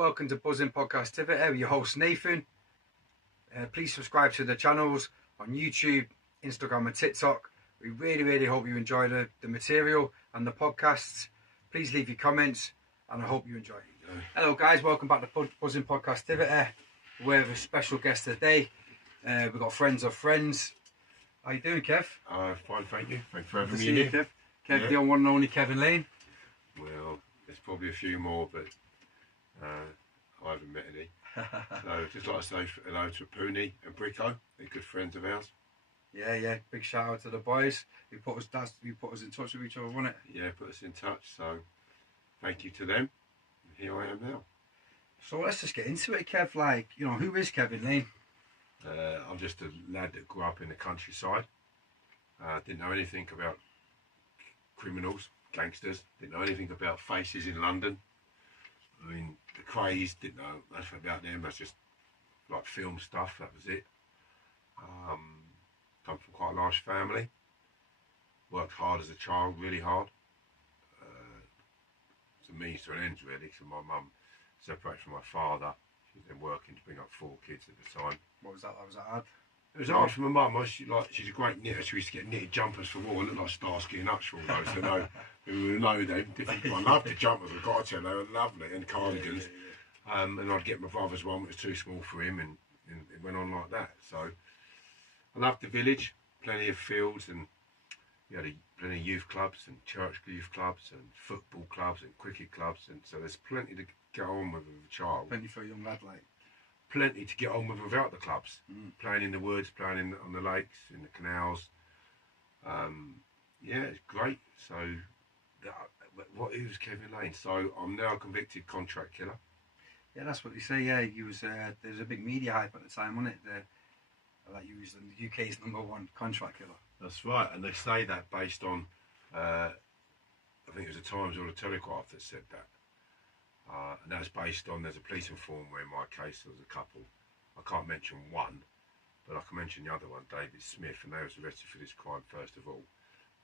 welcome to Buzzing Podcastivity with your host Nathan. Please subscribe to the channels on YouTube, Instagram and TikTok. We really hope you enjoy the material and the podcasts. Please leave your comments and I hope you enjoy it. Hello guys, welcome back to Buzzing Podcastivity. We have a special guest today. We've got friends of friends. How you doing, Kev? Fine, thank you. Thanks for having me here. here. Kev, the one and only Kevin Lane. Well, there's probably a few more, but I haven't met any. So just like to say hello to Pooney and Bricko. They're good friends of ours. Yeah. Big shout out to the boys. You put us in touch with each other, wasn't it? Yeah, put us in touch. So thank you to them. And here I am now. So let's just get into it, Kev. Like, you know, who is Kevin Lane? I'm just a lad that grew up in the countryside. Didn't know anything about criminals, gangsters. Didn't know anything about faces in London. I mean, the craze, didn't know nothing about them. That's just like film stuff. That was it. Come from quite a large family. Worked hard as a child, really hard. It's a means to an end, really. So my mum separated from my father. She was then working to bring up 4 kids at the time. What was that? Was that hard? It was hard for my mum. She's a great knitter. She used to get knitted jumpers for war and look like Starsky and Hutch for all those who know. Who know them. I loved the jumpers. I've got to tell you, they were lovely, and cardigans. Yeah. And I'd get my brother's one, which was too small for him, and it went on like that. So I loved the village. Plenty of fields, and you had plenty of youth clubs and church youth clubs and football clubs and cricket clubs, and so there's plenty to get on with a child. Plenty for a young lad, like. Plenty to get on with without the clubs. Playing in the woods, playing on the lakes, in the canals. Yeah, it's great. So, what is Kevin Lane? So, I'm now a convicted contract killer. Yeah, that's what they say. Yeah, he was. There was a big media hype at the time, wasn't it? That he was the UK's #1 contract killer. That's right, and they say that based on. I think it was the Times or the Telegraph that said that. And that's based on, there's a police informer in my case, there was a couple. I can't mention one, but I can mention the other one, David Smith, and they was arrested for this crime first of all.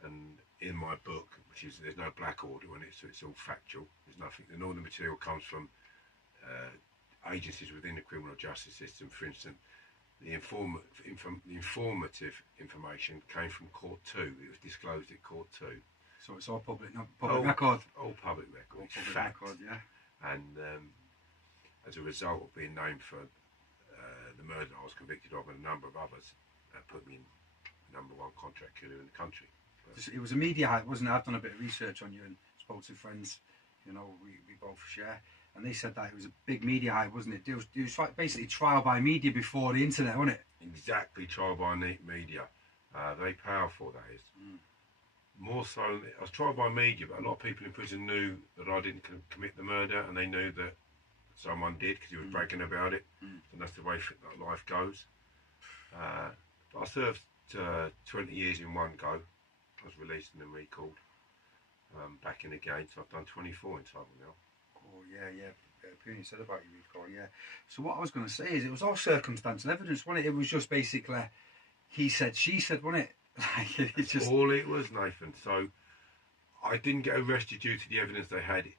And in my book, there's no black order in it, so it's all factual. There's nothing, and all the material comes from agencies within the criminal justice system. For instance, the informative information came from Court 2. It was disclosed at Court 2. So it's all public record? All public record. All public record, yeah. And as a result of being named for the murder I was convicted of and a number of others, that put me in #1 contract killer in the country. But it was a media hype, wasn't it? I've done a bit of research on you and spoke to friends, you know, we both share, and they said that it was a big media hype, wasn't it? It was like basically trial by media before the internet, wasn't it? Exactly, trial by media. Very powerful, that is. More so, I was tried by media, but a lot of people in prison knew that I didn't commit the murder, and they knew that someone did because he was bragging about it, and that's the way life goes. But I served 20 years in one go. I was released and then recalled, back in again, so I've done 24 in total now. Oh yeah. Pooney said about your recall, yeah. So what I was going to say is, it was all circumstantial evidence, wasn't it? It was just basically he said, she said, wasn't it? That's just all it was, Nathan. So I didn't get arrested due to the evidence they had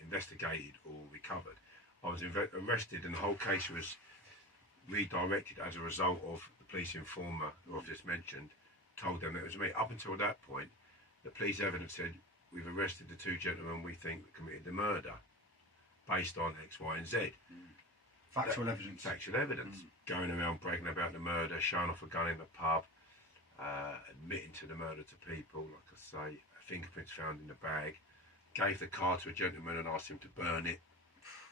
investigated or recovered. I was arrested, and the whole case was redirected as a result of the police informer who I've just mentioned told them that it was me. Up until that point, the police evidence said, we've arrested the 2 gentlemen we think committed the murder based on X, Y and Z. Factual evidence. Factual evidence. Going around bragging about the murder, showing off a gun in the pub, admitting to the murder to people, like I say, fingerprints found in the bag. Gave the car to a gentleman and asked him to burn it.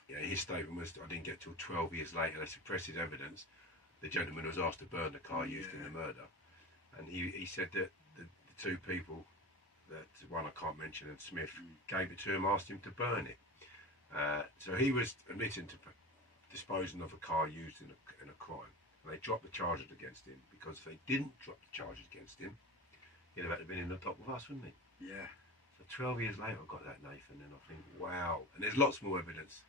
You know, his statement was, I didn't get till 12 years later, they suppressed his evidence. The gentleman was asked to burn the car used in the murder. And he said that the 2 people, that one I can't mention, and Smith, gave it to him, asked him to burn it. So he was admitting to disposing of a car used in a crime. And they dropped the charges against him, because if they didn't drop the charges against him, he'd have had to been in the top of us, wouldn't he? Yeah. So 12 years later I got that, Nathan, and I think, wow. And there's lots more evidence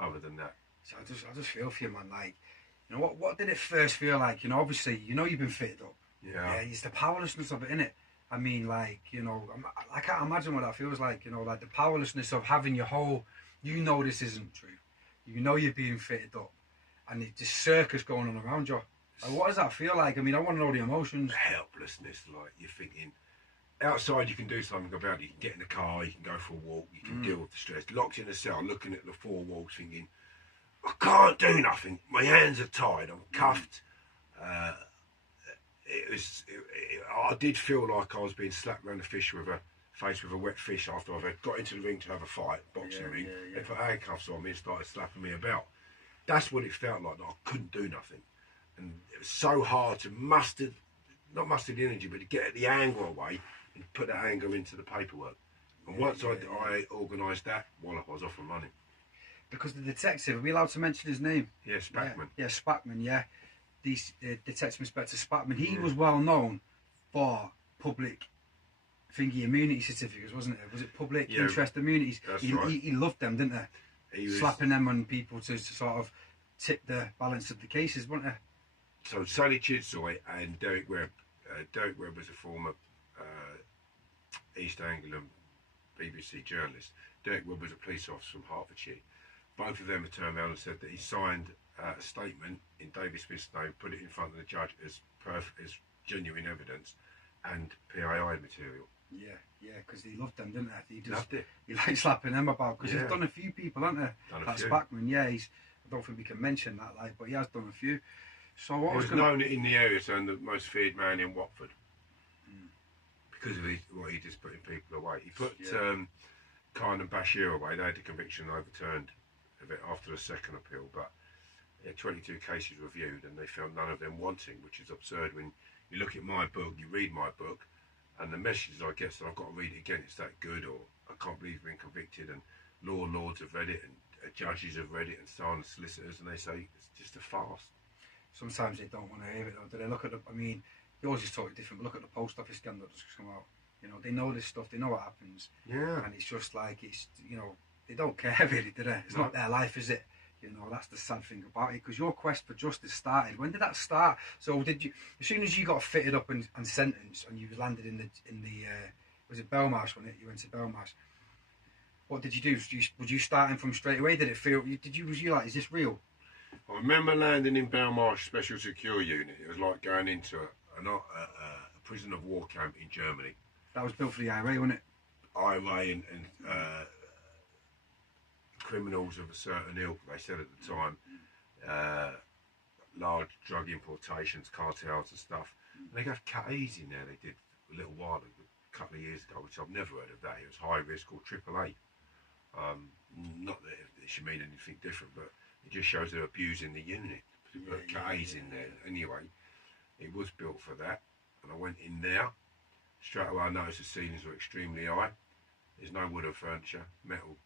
other than that. So I just feel for you, man. Like, you know, what did it first feel like? You know, obviously, you know, you've been fitted up. Yeah. It's the powerlessness of it, innit? I mean, like, you know, I can't imagine what that feels like, you know, like the powerlessness of having your whole You know this isn't true. You know you're being fitted up, and it's just circus going on around you. Like, what does that feel like? I mean, I want to know the emotions. Helplessness, like you're thinking. Outside, you can do something about it. You can get in the car, you can go for a walk, you can deal with the stress. Locked in a cell, looking at the four walls, thinking, I can't do nothing. My hands are tied. I'm cuffed. I did feel like I was being slapped around the face with a wet fish after I got into the ring to have a fight, boxing ring. They put handcuffs on me and started slapping me about. That's what it felt like. That I couldn't do nothing, and it was so hard to not muster the energy, but to get the anger away and put that anger into the paperwork. And once I organised that, Wallop, I was off and running. Because the detective, are we allowed to mention his name? Yeah, Spackman. Yeah, Spackman, yeah. Detective Inspector Spackman, he was well known for public thingy immunity certificates, wasn't it? Was it public interest immunities? That's He, right. he loved them, didn't he? Slapping them on people to sort of tip the balance of the cases, wasn't it? So Sally Chidsoy and Derek Webb. Derek Webb was a former East Anglian BBC journalist. Derek Webb was a police officer from Hertfordshire. Both of them have turned around and said that he signed a statement in David Smith's name, put it in front of the judge as genuine evidence and PII material. Yeah, because he loved them, didn't he? He Loved it. He liked slapping them about, because he's done a few people, hasn't he? That's Spackman, yeah. I don't think we can mention that, like, but he has done a few. So what he was known in the area as the most feared man in Watford because of what he just putting people away. He put Khan and Bashir away. They had the conviction overturned of it after the second appeal, but 22 cases reviewed and they found none of them wanting, which is absurd when you look at my book, you read my book, and the messages I get that I've got to read it again, it's that good, or I can't believe I've been convicted, and law lords have read it, and judges have read it, and so on, solicitors, and they say it's just a farce. Sometimes they don't want to hear it, though. Do they look at I mean, yours is totally different, but look at the post office scandal that's come out. You know, they know this stuff, they know what happens. Yeah. And it's just like, they don't care really, do they? It's not their life, is it? You know, that's the sad thing about it, because your quest for justice started. When did that start? So did you, as soon as you got fitted up and sentenced, and you landed in the was it Belmarsh, wasn't it? You went to Belmarsh. What did you do? Was you starting from straight away? Did it feel? Was you like, is this real? I remember landing in Belmarsh Special Secure Unit. It was like going into a prison of war camp in Germany. That was built for the IRA, wasn't it? IRA and criminals of a certain ilk, they said at the time, large drug importations, cartels and stuff. And they got KAs in there, they did a little while ago, a couple of years ago, which I've never heard of that. It was high risk, called AAA. Not that it should mean anything different, but it just shows they're abusing the unit. To put KAs in there. Anyway, it was built for that. And I went in there. Straight away I noticed the ceilings were extremely high. There's no wooden furniture, metal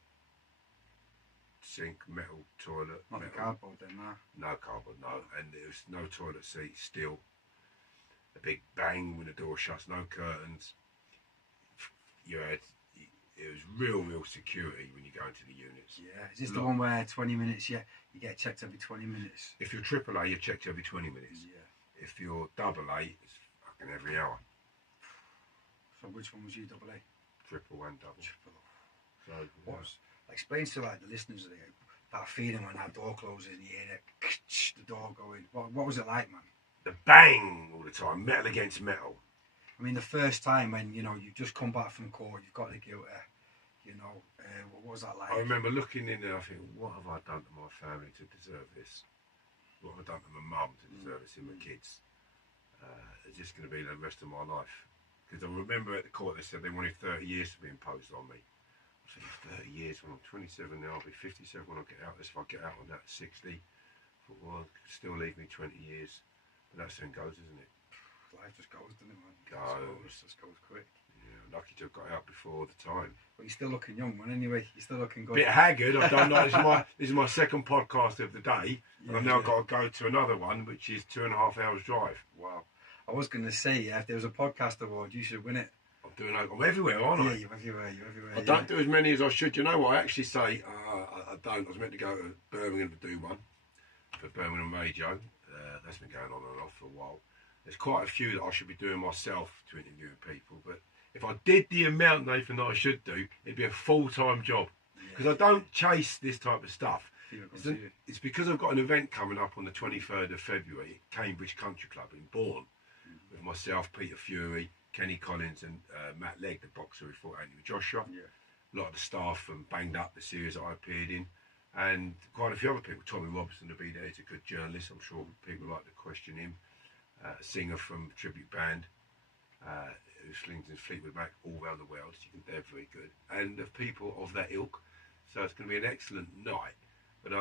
sink, metal toilet. Not metal, the cardboard then, no. No cardboard, no. And there was no toilet seat, still. A big bang when the door shuts, no curtains. It was real security when you go into the units. Yeah, is this the one where 20 minutes, you get checked every 20 minutes? If you're AAA, you're checked every 20 minutes. Yeah. If you're AA, it's fucking every hour. So which one was you, double A? Triple and double. So, explain to like the listeners that feeling when that door closes and you hear the door going. What was it like, man? The bang all the time, metal against metal. I mean, the first time when you've just come back from court, you've got the guilt. What was that like? I remember looking in there, I think, what have I done to my family to deserve this? What have I done to my mum to deserve this and my kids? Is this going to be the rest of my life? Because I remember at the court they said they wanted 30 years to be imposed on me. I think 30 years, when I'm 27 now, I'll be 57 when I get out. If I get out on that at 60, I thought, well, it could still leave me 20 years. But that soon goes, isn't it? Life just goes, doesn't it, man? Goes. Just goes quick. Yeah, lucky to have got out before the time. But you're still looking young, man, anyway. You're still looking good. Bit haggard. I've done this is my second podcast of the day. And I've now got to go to another one, which is 2.5 hours drive. Wow. I was going to say, if there was a podcast award, you should win it. I'm everywhere, aren't I? Yeah, you're everywhere. I don't do as many as I should. You know what? I actually say I don't. I was meant to go to Birmingham to do one for Birmingham Radio. That's been going on and off for a while. There's quite a few that I should be doing myself to interview people. But if I did the amount, Nathan, that I should do, it'd be a full-time job. because I don't chase this type of stuff. People It's because I've got an event coming up on the 23rd of February at Cambridge Country Club in Bourne with myself, Peter Fury, Kenny Collins and Matt Legg, the boxer who fought Anthony Joshua. Yeah. A lot of the staff from Banged Up, the series that I appeared in, and quite a few other people. Tommy Robinson will be there. He's a good journalist. I'm sure people like to question him. A singer from a tribute band who slings his Fleetwood Mac all around the world. So they're very good. And of people of that ilk. So it's going to be an excellent night. But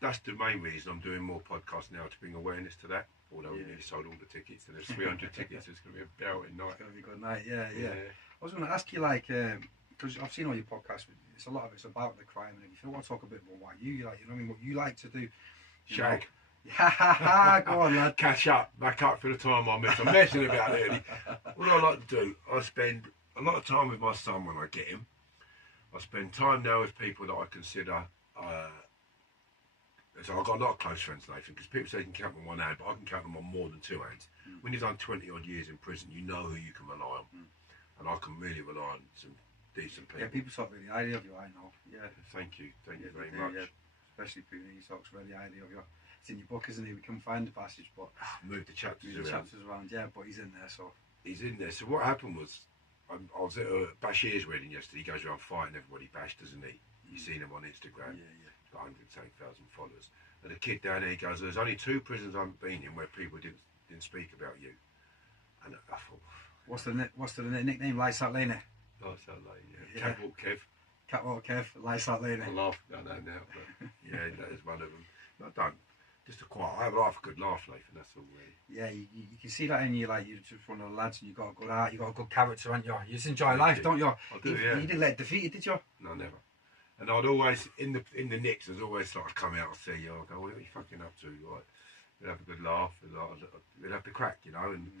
that's the main reason I'm doing more podcasts now, to bring awareness to that. Although we nearly sold all the tickets, and there's 300 tickets, it's going to be a belting night. It's going to be a good night, yeah. I was going to ask you, like, because I've seen all your podcasts, it's a lot of it's about the crime and everything. I want to talk a bit more what you like, you know what I mean, what you like to do. Shag. Go on, lad. Catch up, back up for the time I missed. I'm messing about it, really. What I like to do, I spend a lot of time with my son when I get him. I spend time now with people that I consider. So I've got a lot of close friends, Nathan, because people say you can count them on one hand, but I can count them on more than two hands. When you've done 20 odd years in prison, you know who you can rely on. And I can really rely on some decent people. Yeah, people talk really highly of you, I know. Yeah. Thank you very much. Yeah. Especially people who talk really highly of you. It's in your book, isn't it? We can find the passage, but move the chapters around. Yeah, but he's in there, so. He's in there. So what happened was, I was at Bashir's wedding yesterday. He goes around fighting everybody Bash, doesn't he? You've seen him on Instagram. Yeah. He's got 110,000 followers. And the kid down there, he goes, there's only 2 prisons I've been in where people didn't speak about you. And I thought, what's the nickname? Lights Out Lane. Lights Out Lane, yeah. Catwalk Kev. Catwalk Kev. Lights Out Lane. I laugh about that now, but yeah, that is one of them. I don't. Just I laugh a good laugh, Nathan. That's all really. Yeah, you can see that in you. Like, you're just one of the lads, and you got a good heart. You got a good character, haven't you? You just enjoy life, don't you? I do. Yeah. You didn't let defeated, did you? No, never. And I'd always in the Knicks. There's always like, I'd come out and see you. I go, what are you fucking up to? Like, we'd have a good laugh. We'd have the crack, you know. And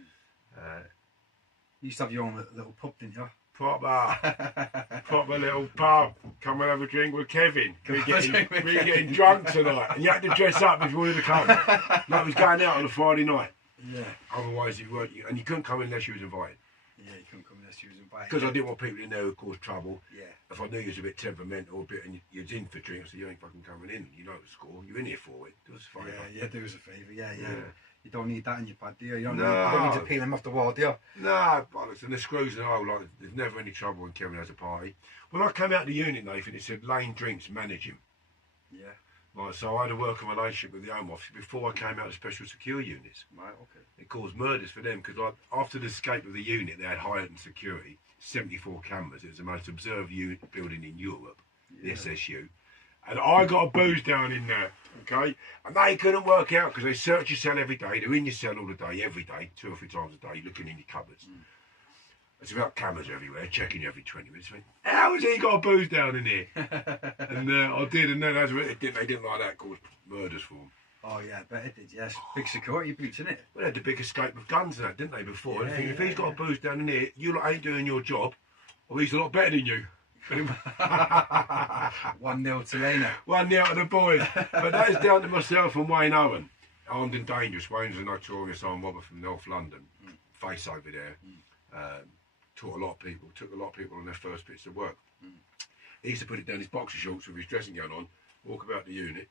you used to have your own little pub, didn't you? Proper little pub. Come and have a drink with Kevin. We're getting drunk tonight, and you had to dress up if you wanted to come. Like, it was going out on a Friday night. Yeah. Otherwise, you weren't, and you couldn't come unless you was invited. Yeah, you couldn't come unless you was invited. Because I didn't want people in there who caused trouble. Yeah. If I knew you was a bit temperamental, and you was in for drinks, so you ain't fucking coming in. You know the score. You're in here for it. Do us a favour. Yeah, do us a favour. Yeah. You don't need that in your pad, do you? You don't need to peel them off the wall, do you? No, bollocks. And the screws and all, like, there's never any trouble when Kevin has a party. When I came out of the unit, Nathan, it said Lane Drinks, manage him. Yeah. Right, so I had a working relationship with the Home Office before I came out of special secure units. Right, okay. It caused murders for them because after the escape of the unit, they had heightened security, 74 cameras. It was the most observed building in Europe, the SSU. And I got a booze down in there, okay? And they couldn't work out because they search your cell every day. They're in your cell all the day, every day, 2 or 3 times a day, looking in your cupboards. It's about cameras everywhere, checking you every 20 minutes. How has he got a booze down in here? And I did, and then they didn't like that, caused murders for them. Oh yeah, I bet it did, yes. Big security breach, isn't it? Well, they had the big escape of guns and that, didn't they, before? Yeah, if he's got a booze down in here, you lot ain't doing your job, or he's a lot better than you. 1-0 to Lena. 1-0 to the boys. But that is down to myself and Wayne Owen. Armed and Dangerous. Wayne's a notorious armed robber from North London. Face over there. Took a lot of people on their first bits of work. He used to put it down his boxer shorts with his dressing gown on, walk about the unit,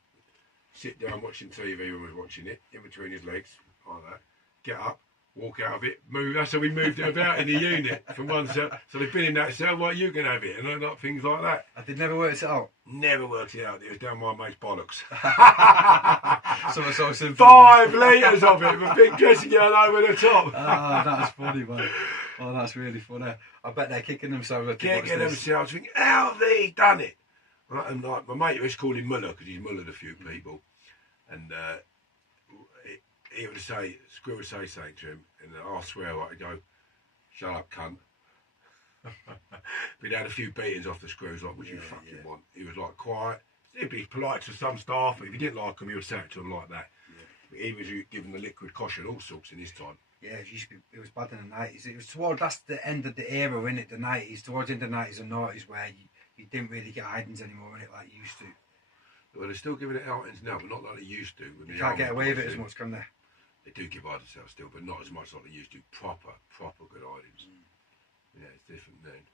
sit down watching TV when we was watching it, in between his legs, like that, get up, walk out of it, move. That's how we moved it about in the unit from one cell. So they've been in that cell, right, you can have it, and like things like that. I did never work it out. Never worked it out. It was down my mate's bollocks. Something so simple. 5 litres of it with a big dressing gown over the top. Ah, that's funny, man. Oh, that's really funny. I bet they're kicking themselves. Kicking themselves, thinking, how have they done it? And like, my mate was calling Muller because he's mullered a few people, and he would say, Screw would say something to him, and I swear, I'd go, shut up, cunt. But he'd had a few beatings off the Screws, like, what you fucking want? He was like quiet. He'd be polite to some staff, but if he didn't like them, he would say it to them like that. But he was given the liquid caution, all sorts in his time. Yeah, it was bad in the 90s. It was that's the end of the era, innit, the 90s, towards the end of the 90s and 90s, where you didn't really get hidings anymore, innit, like you used to. Well, they're still giving it outings now, but not like they used to. You can't get away with it as much, can they? They do give hidings out still, but not as much like they used to. Proper good hidings. Yeah, it's different then.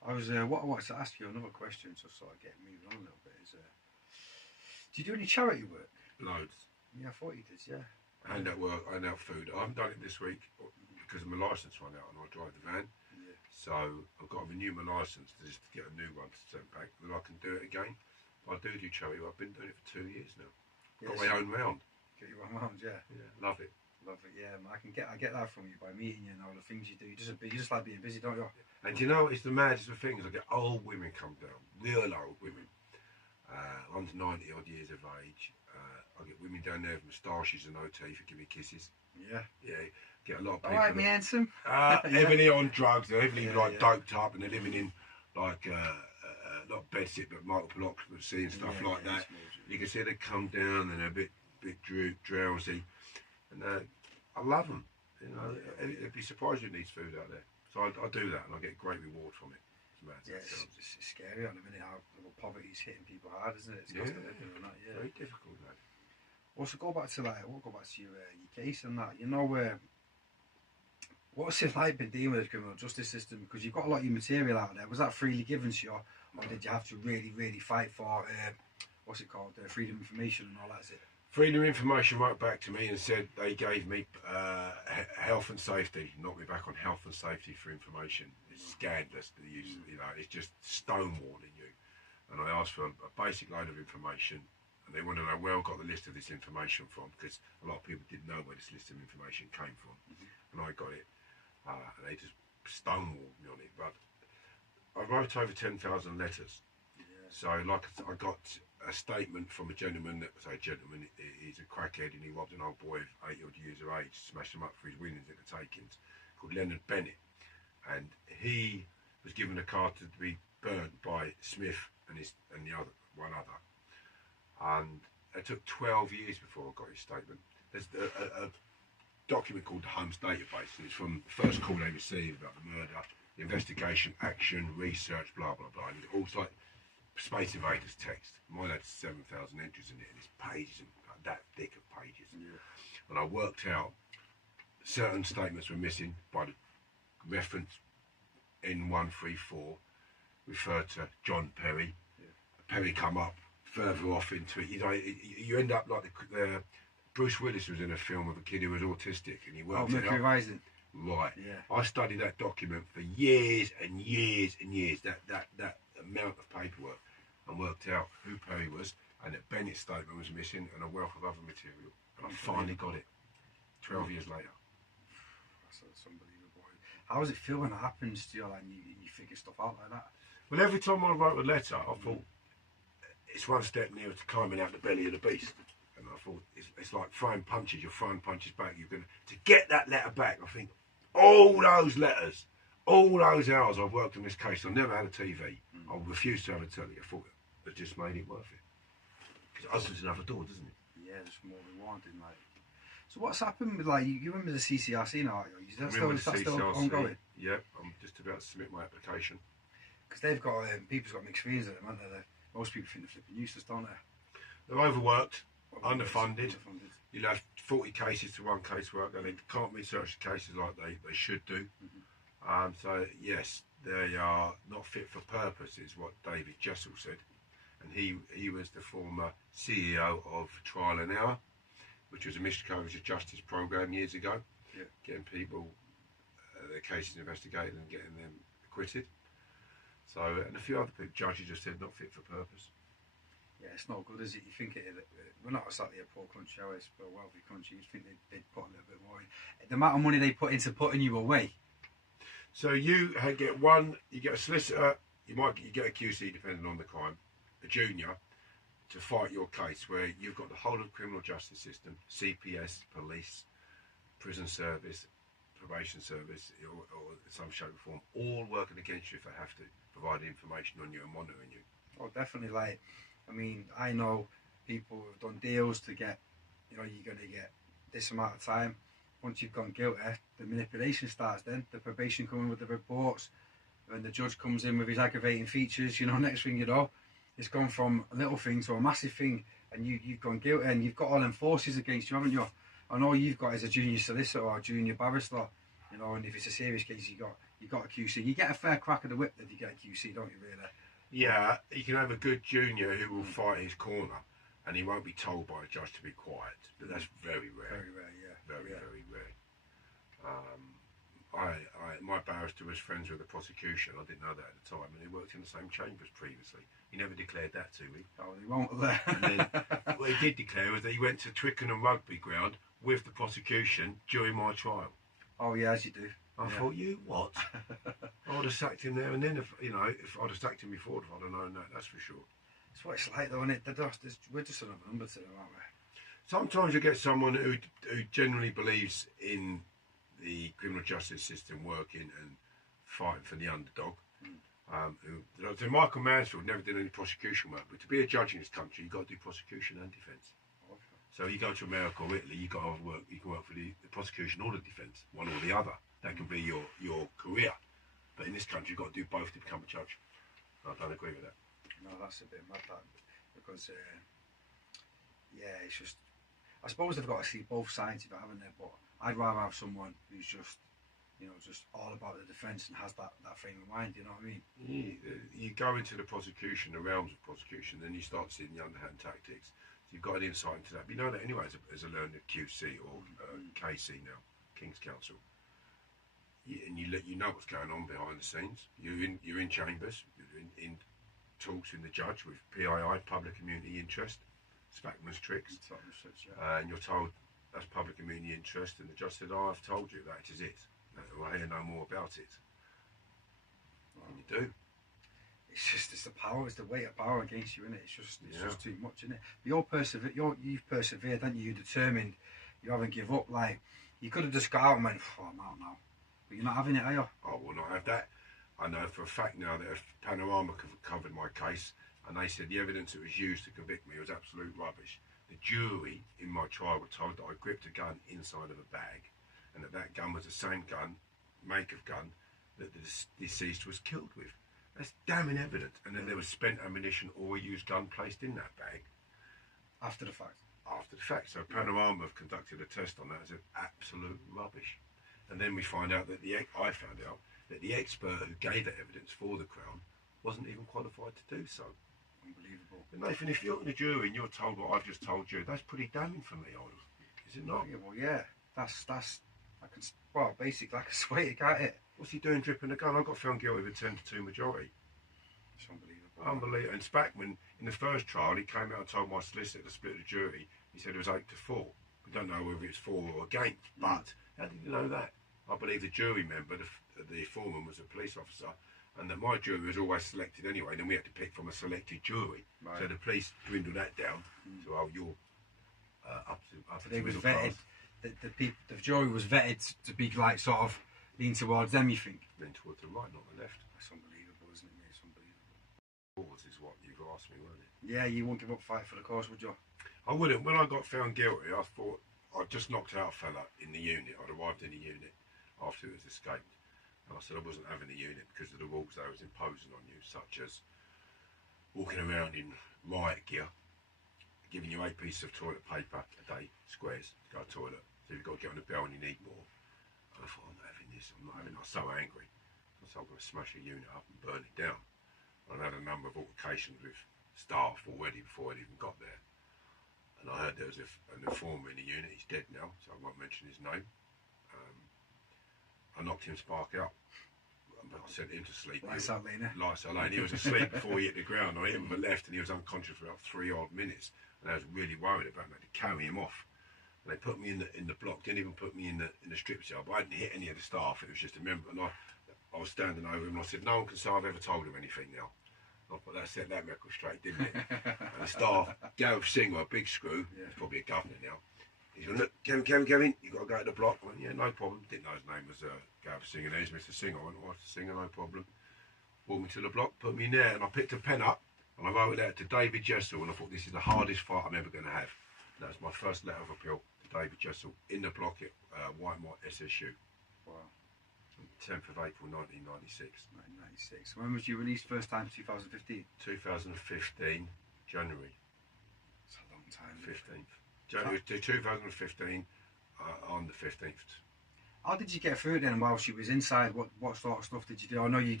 What I wanted to ask you, another question, to sort of get moving on a little bit, is do you do any charity work? Loads. Yeah, I thought you did, yeah. Hand out work, hand out food. I haven't done it this week because my licence ran out and I drive the van. Yeah. So I've got to renew my licence to just get a new one sent back, then I can do it again. I do charity work. I've been doing it for 2 years now. Got my own round. Get your own round, yeah. Yeah, love it. Love it, yeah. Man, I get that from you by meeting you and all the things you do. You just like being busy, don't you? And you know, it's the maddest of things. I get old women come down, real old women, under 90 odd years of age. I get women down there with moustaches and no teeth who give me kisses. Yeah. Yeah. Get a lot of people. All right, me handsome. Heavily on drugs. They're heavily doped up, and they're living in like not bedsit but multiple occupancy and stuff like that. You can see they come down and they're a bit drowsy, and I love them. You know, they'd be surprised who needs food out there. So I do that, and I get great reward from it. It's scary at the minute how poverty's hitting people hard, isn't it? It's cost of living and that, very difficult, mate. Well, so we'll go back to your case and that. You know, what's it like been dealing with the criminal justice system? Because you've got a lot of your material out there. Was that freely given to you, or did you have to really, really fight for what's it called, freedom of information and all that? Is it? Freedom of Information wrote back to me and said they gave me health and safety, knocked me back on health and safety for information. It's scandalous to use, you know, it's just stonewalling you. And I asked for a basic load of information, and they want to know where I got the list of this information from, because a lot of people didn't know where this list of information came from. And I got it, and they just stonewalled me on it. But I wrote over 10,000 letters. So, like, I got a statement from a gentleman he's a crackhead and he robbed an old boy of 80 odd years of age, smashed him up for his winnings at the takings, called Leonard Bennett. And he was given a car to be burnt by Smith and the other one other. And it took 12 years before I got his statement. There's a document called the Holmes Database, and it's from the first call they received about the murder, the investigation, action, research, blah, blah, blah. And it's all like Space Invaders text. Mine had 7,000 entries in it, and it's pages, like that thick of pages. Yeah. And I worked out certain statements were missing by the reference N134 referred to John Perry. Yeah. Perry come up further off into it. You know, you end up like the Bruce Willis was in a film of a kid who was autistic, and he worked it out. Rising. Right. Yeah. I studied that document for years and years and years. That amount of paperwork, and worked out who Perry was, and that Bennett's statement was missing, and a wealth of other material. And I finally got it 12 years later. That's unbelievable. How does it feel when it happens to you, like, you figure stuff out like that? Well, every time I wrote a letter, I thought, it's one step nearer to climbing out the belly of the beast. And I thought, it's like throwing punches. You're throwing punches back. You're going to get that letter back. I think, all those letters, all those hours I've worked on this case, I've never had a TV. I refused to have a telly. I thought it just made it worth it. Because it opens another door, doesn't it? Yeah, there's more rewarding, like. So what's happened with, like, you remember the CCRC now, aren't you? Is that still ongoing? Yeah, I'm just about to submit my application. Because they've got, people's got mixed feelings at them, haven't they? Most people think they're flipping useless, don't they? They're overworked, underfunded. You'll have 40 cases to one casework, and they can't research the cases like they should do. So, yes, they are not fit for purpose, is what David Jessel said. And he was the former CEO of Trial and Error, which was a miscarriage of justice program years ago, getting people, their cases investigated and getting them acquitted. So, and a few other people, judges just said not fit for purpose. Yeah, it's not good, is it? You think we're not exactly a poor country, are we? We're a wealthy country. You'd think they'd put a little bit more in. The amount of money they put into putting you away. So you get a solicitor, you get a QC depending on the crime, a junior, to fight your case, where you've got the whole of the criminal justice system, CPS, police, prison service, probation service, or some shape or form, all working against you if they have to, provide information on you and monitoring you. Oh, definitely. Like, I mean, I know people who've done deals to get, you're going to get this amount of time. Once you've gone guilty, the manipulation starts then. The probation coming with the reports, and the judge comes in with his aggravating features. Next thing you know, it's gone from a little thing to a massive thing, and you've gone guilty, and you've got all them forces against you, haven't you? And all you've got is a junior solicitor or a junior barrister You know, and if it's a serious case, you got a QC. You get a fair crack of the whip if you get a QC, don't you? Really? Yeah, you can have a good junior who will fight his corner, and he won't be told by a judge to be quiet. But that's very rare. Very rare, yeah. Very rare. My barrister was friends with the prosecution. I didn't know that at the time, and he worked in the same chambers previously. He never declared that to me. Oh, they won't. And then what he did declare was that he went to Twickenham Rugby Ground with the prosecution during my trial. Oh yeah, as you do. I thought, you what? I would have sacked him there and then. If I'd have sacked him before, if I'd have known that, that's for sure. It's what it's like, though, isn't it? We're just another number to them, aren't we? Sometimes you get someone who genuinely believes in the criminal justice system working and fighting for the underdog. So Michael Mansfield never did any prosecution work, but to be a judge in this country, you've got to do prosecution and defence. Okay. So you go to America or Italy, you got to work. You can work for the prosecution or the defence, one or the other. That can be your career. But in this country, you've got to do both to become a judge. I don't agree with that. No, that's a bit mad, that, because it's just. I suppose they've got to see both sides of it, haven't they? But I'd rather have someone who's just all about the defence and has that frame of mind. You know what I mean? You go into the prosecution, the realms of prosecution, then you start seeing the underhand tactics. So you've got an insight into that. But you know that anyway as a learned QC or KC now, King's Counsel. And you know what's going on behind the scenes. You're in chambers, you're in talks with the judge with PII, public immunity interest, Spackman's tricks, and you're told that's public immunity interest, and the judge said, "Oh, I've told you that is it. I hear no more about it." And you do. It's the power, it's the weight of power against you, isn't it? It's just too much, isn't it? But you've persevered, haven't you? You're determined. You haven't give up. Like, you could have just got out and went, I'm out now. But you're not having it, are you? I will not have that. I know for a fact now that if Panorama covered my case, and they said the evidence that was used to convict me was absolute rubbish. The jury in my trial were told that I gripped a gun inside of a bag, and that gun was the same gun, make of gun, that the deceased was killed with. That's damning evidence. And that there was spent ammunition or a used gun placed in that bag. After the fact. After the fact. So Panorama have conducted a test on that and said absolute rubbish. And then we find out that I found out that the expert who gave that evidence for the Crown wasn't even qualified to do so. Unbelievable. But Nathan, if you're in the jury and you're told what I've just told you, that's pretty damning for me, Ollie. Is it not? Yeah, well, yeah. Basically, I can sway it, can't it? What's he doing dripping a gun? I got found guilty with a 10-2 majority. It's unbelievable. Unbelievable. And Spackman, in the first trial, he came out and told my solicitor to split the jury. He said it was 8-4. We don't know whether it's for or against, but how did you know that? I believe the jury member, the foreman, was a police officer, and that my jury was always selected anyway. Then we had to pick from a selected jury. Right. So the police dwindled that down to, you're up to they was vetted. The jury was vetted to be like sort of lean towards them, you think? Lean towards the right, not the left. That's unbelievable, isn't it, mate? It's unbelievable. Cause is what you've asked me, weren't it? Yeah, you won't give up fight for the cause, would you? I wouldn't. When I got found guilty, I thought I'd just knocked out a fella in the unit. I'd arrived in the unit after it was escaped. And I said I wasn't having the unit because of the rules they was imposing on you, such as walking around in riot gear, giving you 8 pieces of toilet paper a day, squares, to go to the toilet. So you've got to get on the bell and you need more. And I thought, I'm not having this, I'm not having it. I was so angry. I said, I'm going to smash the unit up and burn it down. And I had a number of altercations with staff already before I'd even got there. And I heard there was an informer in the unit, he's dead now, so I won't mention his name. I knocked him spark out. I sent him to sleep. Lights out, Lena. Lights out, Lena. He was asleep before he hit the ground. I hit him with the left and he was unconscious for about 3 odd minutes. And I was really worried about him. I had to carry him off. And they put me in the block, didn't even put me in the strip cell. But I didn't hit any of the staff. It was just a member. And I was standing over him and I said, no one can say I've ever told him anything now. But that set that record straight, didn't it? And the staff, Gareth Singer, a big screw, he's probably a governor now. He's going, look, Kevin, you've got to go to the block. I went, yeah, no problem. Didn't know his name was Gareth Singer. There's Mr. Singer. I went, oh, Mr. Singer, no problem. Brought me to the block, put me in there, and I picked a pen up, and I wrote it out to David Jessel, and I thought, this is the hardest fight I'm ever going to have. And that was my first letter of appeal to David Jessel in the block at Whitemore SSU. Wow. 10th of April 1996. 1996. When was you released first time? 2015? 2015, January. It's a long time. 15th. January 2015, on the 15th. How did you get through it then while she was inside? What sort of stuff did you do? I know you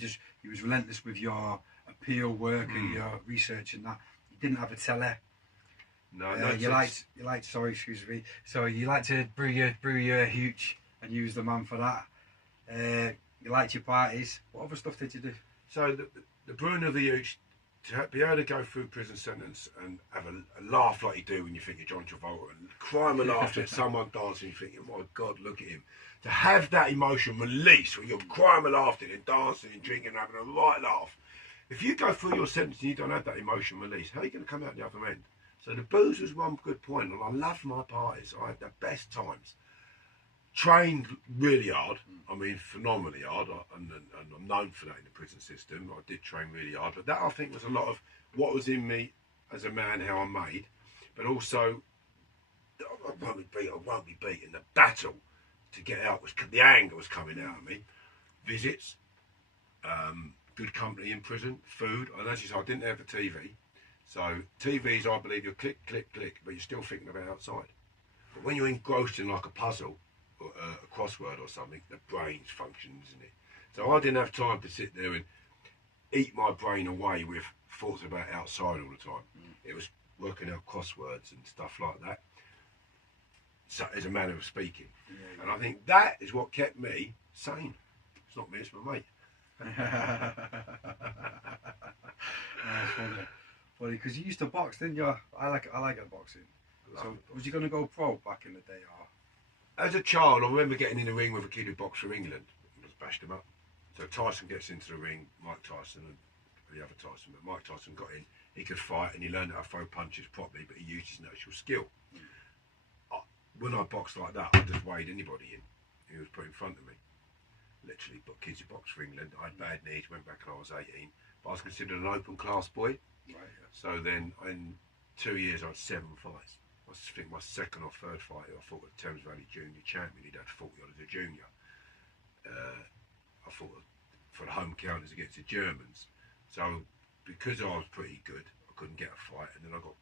was relentless with your appeal work and your research and that. You didn't have a telly. No, you liked. Sorry, excuse me. So you like to brew your hooch and use the man for that. You liked your parties. What other stuff did you do? So the brewing of the hooch, to be able to go through prison sentence and have a laugh like you do when you think you're John Travolta and cry and laughter at someone dancing, you think, oh my God, look at him. To have that emotion release when you're crying and laughing and dancing and drinking and having a right laugh. If you go through your sentence and you don't have that emotion release, how are you going to come out the other end? So the booze was one good point, and I loved my parties. I had the best times. Trained really hard. I mean, phenomenally hard, and I'm known for that in the prison system. I did train really hard, but that I think was a lot of what was in me as a man, how I'm made, but also I won't be beaten. The battle to get out was the anger was coming out of me. Visits, good company in prison, food. And as you said, I didn't have a TV. So TVs, I believe, you're click, click, click, but you're still thinking about outside. But when you're engrossed in like a puzzle, or a crossword or something, the brain's functioning, isn't it? So I didn't have time to sit there and eat my brain away with thoughts about outside all the time. It was working out crosswords and stuff like that. So, as a manner of speaking. Yeah. And I think that is what kept me sane. It's not me, it's my mate. Funny, because you used to box, didn't you? I like boxing. So was you going to go pro back in the day? Or? As a child, I remember getting in the ring with a kid who boxed for England. I just bashed him up. So Tyson gets into the ring, Mike Tyson and the other Tyson, but Mike Tyson got in. He could fight and he learned how to throw punches properly, but he used his natural skill. When I boxed like that, I just weighed anybody in who was put in front of me. Literally, but kids who boxed for England. I had bad knees, went back when I was 18, but I was considered an open class boy. Right, yeah. So then in 2 years, I had 7 fights. I think my second or third fight, I fought with the Thames Valley Junior Champion. He'd had 40 odd as a junior. I fought for the home counters against the Germans. So because I was pretty good, I couldn't get a fight, and then I got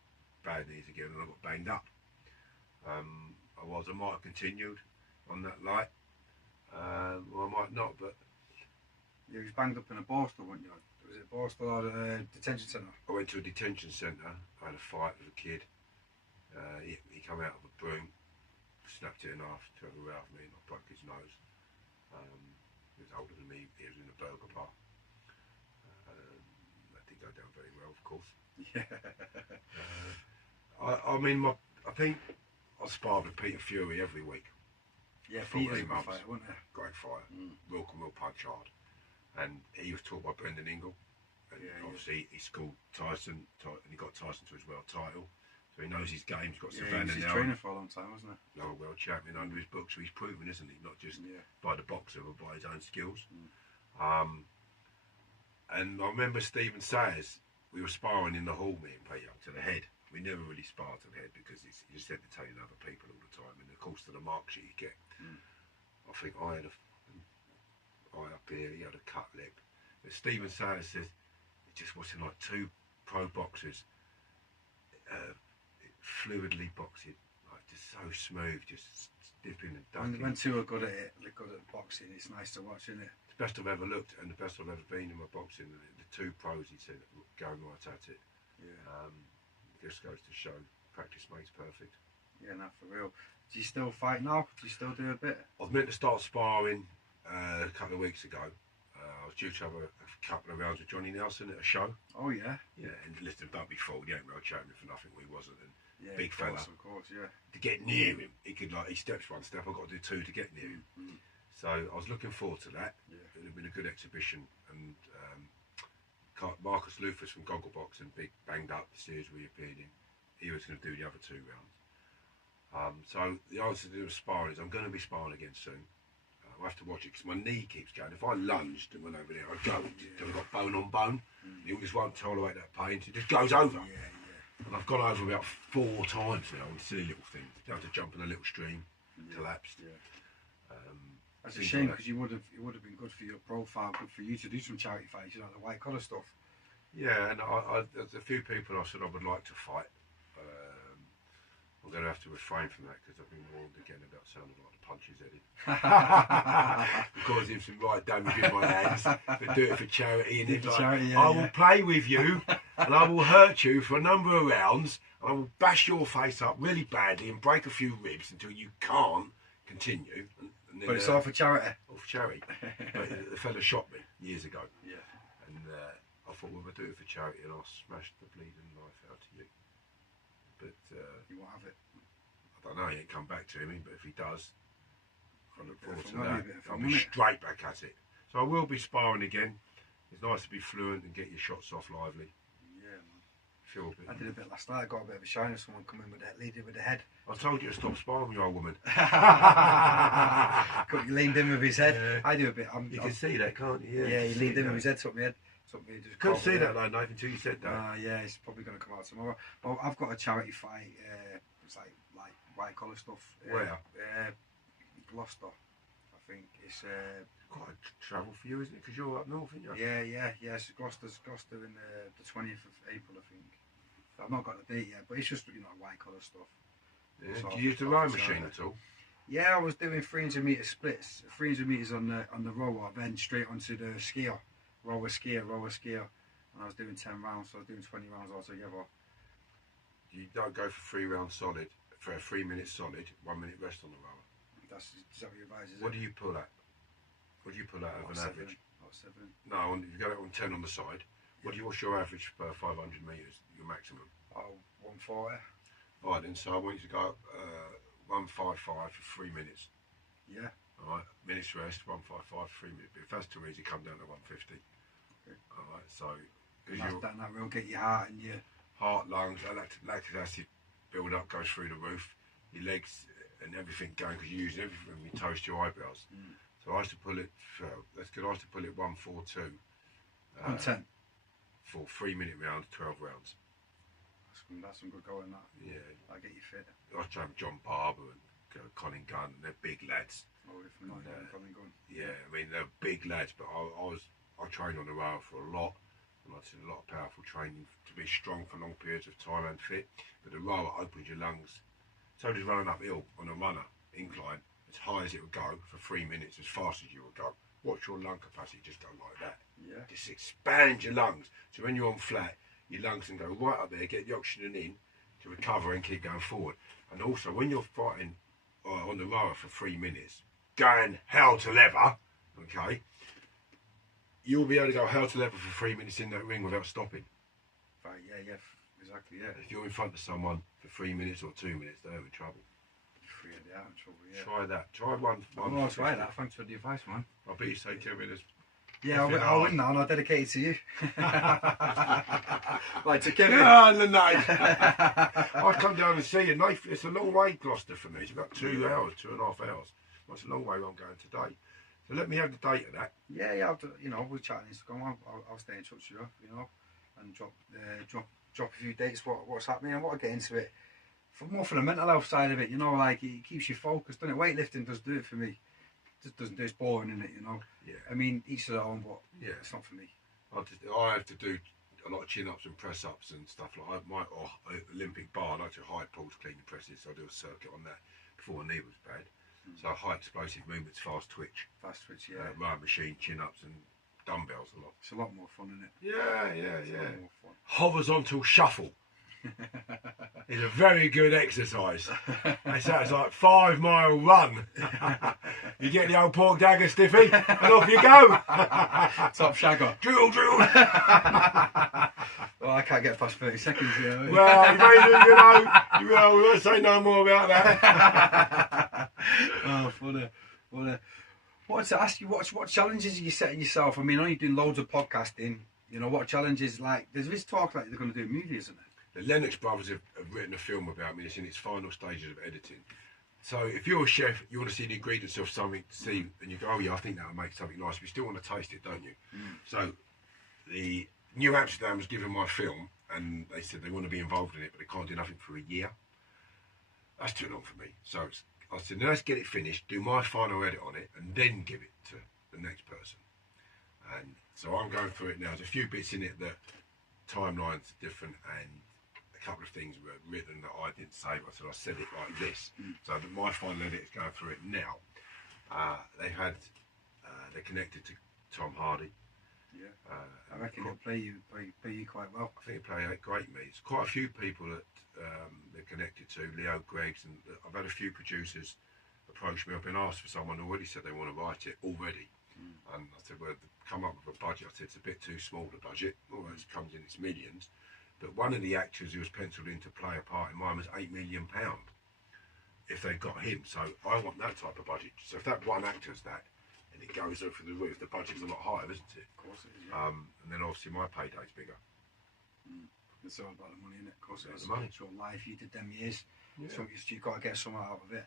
bad knees again, and I got banged up. I might have continued on that light, or I might not, but... You was banged up in a Borstal, weren't you? Was it Borstal or a detention centre? I went to a detention centre, I had a fight with a kid. He came out of a broom, snapped it in half to have a row with me, and I broke his nose. He was older than me, he was in a burger bar. That didn't go down very well, of course. Yeah. I think I sparred with Peter Fury every week. Yeah, Peter's a good fighter, wasn't he? Great fighter. Real punch hard. And he was taught by Brendan Ingle. And obviously he schooled Tyson, and he got Tyson to his world title. So he knows his game. He's got Savannah he was now. Trainer for a long time, wasn't he? Now a world champion under his book. So he's proven, isn't he? Not just by the boxer, but by his own skills. And I remember Stephen Sayers, we were sparring in the hall, me and Peter, to the head. We never really sparred to the head because he's just entertaining other people all the time. And of course, to the marks you get. I think I had a eye up here, he had a cut lip. But Stephen Sayers says, it's just watching like 2 pro boxers fluidly boxing, like just so smooth, just dipping and ducking. When 2 are good at it, they're good at boxing, it's nice to watch, isn't it? It's the best I've ever looked and the best I've ever been in my boxing. The 2 pros, he said, going right at it. Yeah. Just goes to show practice makes perfect. Yeah, no, for real. Do you still fight now? Do you still do a bit? I was meant to start sparring a couple of weeks ago. I was due to have a couple of rounds with Johnny Nelson at a show. Oh yeah. Yeah, and listen, don't be fooled. He ain't world champion for nothing. We wasn't. And big course, fella. Of course, yeah. To get near him, he steps 1 step. I've got to do 2 to get near him. So I was looking forward to that. Yeah. It would have been a good exhibition. And Marcus Lufus from Gogglebox and Big Banged Up, the series we appeared in, he was going to do the other 2 rounds. So the answer to the sparring is I'm going to be sparring again soon. I'll have to watch it because my knee keeps going. If I lunged and went over there, I'd go until I got bone on bone. He just won't tolerate that pain. So it just goes over. And I've gone over about 4 times now on silly little things. Down to jump in a little stream, collapsed. That's a shame because it would have been good for your profile, good for you to do some charity fights, you know, the white collar stuff. Yeah, and there's a few people I said I would like to fight. I'm going to have to refrain from that because I've been warned again about sounding like the punches headed. Causing some right damage in my hands. But do it for charity. And I will play with you and I will hurt you for a number of rounds. And I will bash your face up really badly and break a few ribs until you can't continue. And then, but it's all for charity. All for charity. But the fella shot me years ago. Yeah. And I thought, well, I'll do it for charity and I'll smash the bleeding knife out to you. But you won't have it. I don't know, he ain't come back to me, but if he does, I look forward to Fun, that. I'll be straight back at it. So I will be sparring again. It's nice to be fluent and get your shots off lively. Yeah, man. Feel a bit. I did a bit last night. I got a bit of a shine of someone coming with leading with the head. I told you to stop sparring, you old woman. He leaned in with his head. Yeah. I do a bit. You can see that, can't you? Yeah, he leaned in with his head, took me head. Couldn't see that though, Nathan, until you said that. Yeah, it's probably going to come out tomorrow. But I've got a charity fight. It's like white collar stuff. Where? Gloucester, I think. It's quite a travel for you, isn't it? Because you're up north, aren't you? Yeah. It's Gloucester in the 20th of April, I think. I've not got the date yet, but it's just white collar stuff. Yeah. So do you use the rowing machine at all? Yeah, I was doing 300 metre splits, 300 metres on the rower, then straight onto the skier. Rower skier, and I was doing 10 rounds, so I was doing 20 rounds altogether. You don't go for 3 rounds solid, for a 3 minute solid, 1 minute rest on the rower. Is that what you advise, is what it? do you pull at? What do you pull at of an average? About 7. No, you go on 10 on the side. What's your average per 500 metres, your maximum? 140. Right, then, so I want you to go 155 for 3 minutes. Yeah. Alright, minutes rest, 155 for 3 minutes. But if that's too easy, come down to 150. Okay. Alright, so that will get your heart and your heart, lungs, lactic acid build up, goes through the roof, your legs and everything going, because you're using everything from your toes to your eyebrows. So I used to pull it, that's good, I used to pull it 142. 110. For 3 minute rounds, 12 rounds. That's some good going, that. Yeah. That'll get you fit. I was trying John Barber and Colin Gunn, and they're big lads. Colin Gunn. Yeah, I mean, they're big lads, but I trained on the rail for a lot, and I did a lot of powerful training to be strong for long periods of time and fit. But the rower opens your lungs. So does running uphill on a runner incline, as high as it would go for 3 minutes, as fast as you would go. Watch your lung capacity just go like that. Yeah. Just expand your lungs. So when you're on flat, your lungs can go right up there, get the oxygen in to recover and keep going forward. And also, when you're fighting on the rower for 3 minutes, going hell to leather, okay, you'll be able to go hell to leather for 3 minutes in that ring without stopping. Right, yeah, exactly, yeah. If you're in front of someone for 3 minutes or 2 minutes, they're in trouble. Yeah, in trouble, yeah. Try that. Try one. I'll try that. Thanks for the advice, man. I bet you say Kevin is. Yeah, I'll win that, and I'll dedicate it to you. Right, to Kevin. No. I'll come down and see you. It's a long way, Gloucester, for me. It's about 2 hours, 2.5 hours. Well, it's a long way where I'm going today. So let me have the date of that. Yeah, we'll chat on Instagram. I'll stay in touch with you, and drop a few dates, what's happening, and what I get into it. More for the mental health side of it, like it keeps you focused, doesn't it? Weightlifting does do it for me. Just doesn't do, it's boring, isn't it? Yeah. I mean, each to their own, but yeah, it's not for me. I have to do a lot of chin ups and press ups and stuff like that. Olympic bar. I like to high pulls, clean the presses. So I do a circuit on that before my knee was bad. So high explosive movements, fast twitch, yeah. Rowing machine, chin ups and dumbbells a lot. It's a lot more fun, isn't it? Yeah. It's a lot more fun. Horizontal shuffle. It's a very good exercise. It sounds like 5 mile run. You get the old pork dagger stiffy and off you go. Top shagger. Drill. Well, I can't get past 30 seconds. Well, we won't say no more about that. Oh, funny. I wanted to ask you, what challenges are you setting yourself? I mean, I know you're doing loads of podcasting. What challenges, there's this talk like they're going to do a movie, isn't there? The Lennox brothers have written a film about me. It's in its final stages of editing. So if you're a chef, you want to see the ingredients of something to see, and you go, oh yeah, I think that'll make something nice. But you still want to taste it, don't you? So the New Amsterdam was given my film, and they said they want to be involved in it, but they can't do nothing for a year. That's too long for me. So I said, let's get it finished, do my final edit on it, and then give it to the next person. And so I'm going through it now. There's a few bits in it that timelines are different, and a couple of things were written that I didn't say, but I said it like this. So my final edit is going through it now. They're connected to Tom Hardy. Yeah, I reckon it'll play you quite well. I think it play out great me. It's quite a few people that they're connected to, Leo Greggs, and I've had a few producers approach me. I've been asked for someone already said they want to write it already. And I said, well, come up with a budget. I said, it's a bit too small, the budget. Although it comes in its millions. But one of the actors who was penciled in to play a part in mine was £8 million if they got him. So I want that type of budget. So if that one actor's that, and it goes up through the roof, the budget's a lot higher, isn't it? Of course it is, yeah. And then obviously my payday's bigger. It's all about the money, isn't it? Of course it is. The money. It's your life, you did them years. Yeah. So you've got to get something out of it.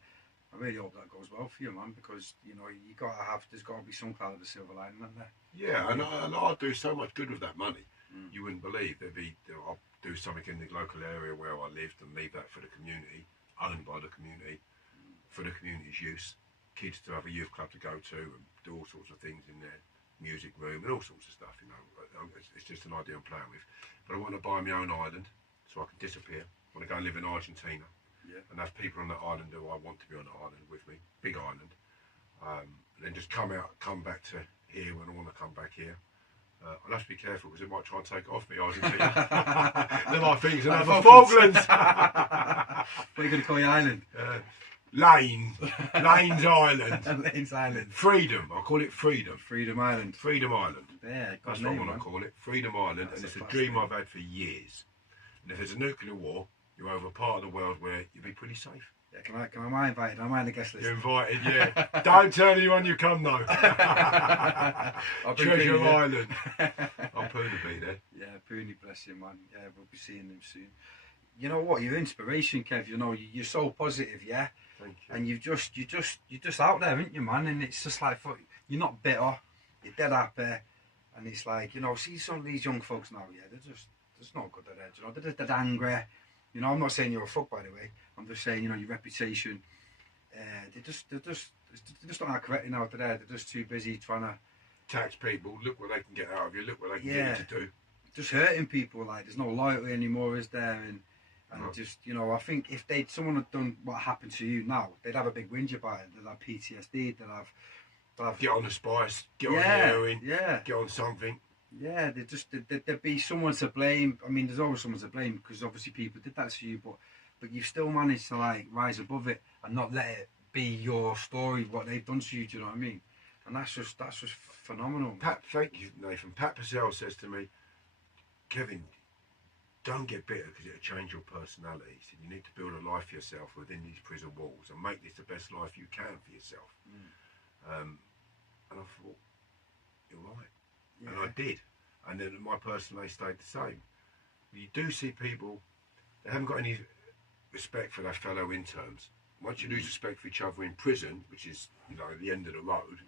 I really hope that goes well for you, man, because you know there's got to be some kind of a silver lining, isn't there? Yeah, and I'll do so much good with that money. You wouldn't believe. I'll do something in the local area where I lived and leave that for the community, owned by the community, for the community's use. Kids to have a youth club to go to and do all sorts of things in their music room and all sorts of stuff. You know, it's just an idea I'm playing with. But I want to buy my own island so I can disappear. I want to go and live in Argentina. Yeah. And have people on that island who I want to be on the island with me, big island. Then just come back to here when I want to come back here. I'll have to be careful because they might try and take it off me, Argentina. They're my things and other Falklands. What are you going to call your island? Lanes Island. Lanes Island. Freedom. I'll call it Freedom. Freedom Island. Freedom Island. Yeah, that's what I want to call it. Freedom Island. That's and it's a fascinating dream I've had for years. And if there's a nuclear war, you're over a part of the world where you'll be pretty safe. Yeah, am I invited? Am I on the guest list? You're invited, yeah. Don't tell anyone you come though. Treasure Island. I'll Pooney be there. Yeah, Pooney, bless you, man. Yeah, we'll be seeing him soon. You know what? You're inspiration, Kev. You know, you're so positive, yeah. Thank you. And you're just out there, aren't you, man? And it's just like you're not bitter. You're dead happy. And it's like, you know, see some of these young folks now, yeah, they're just not good at it. You know, they're just dead angry. You know, I'm not saying you're a fuck, by the way. I'm just saying, you know, your reputation. They just don't act correctly now. They're just too busy trying to tax people. Look what they can get out of you. Look what they can get you to do. Just hurting people. Like there's no loyalty anymore, is there? And just, you know, I think if someone had done what happened to you now, they'd have a big whinge about it. They'd have PTSD. They'd have get on the spice. Get on the heroin. Yeah. Get on something. Yeah, there'd be someone to blame. I mean, there's always someone to blame because obviously people did that to you, but you've still managed to like rise above it and not let it be your story, what they've done to you. Do you know what I mean? And that's just phenomenal. Pat, thank you, Nathan. Pat Purcell says to me, Kevin, don't get bitter because it'll change your personality. He said you need to build a life for yourself within these prison walls and make this the best life you can for yourself. And I thought, you're right. Yeah. And I did. And then my personality stayed the same. You do see people, they haven't got any respect for their fellow interns. Once you lose respect for each other in prison, which is, you know, the end of the road,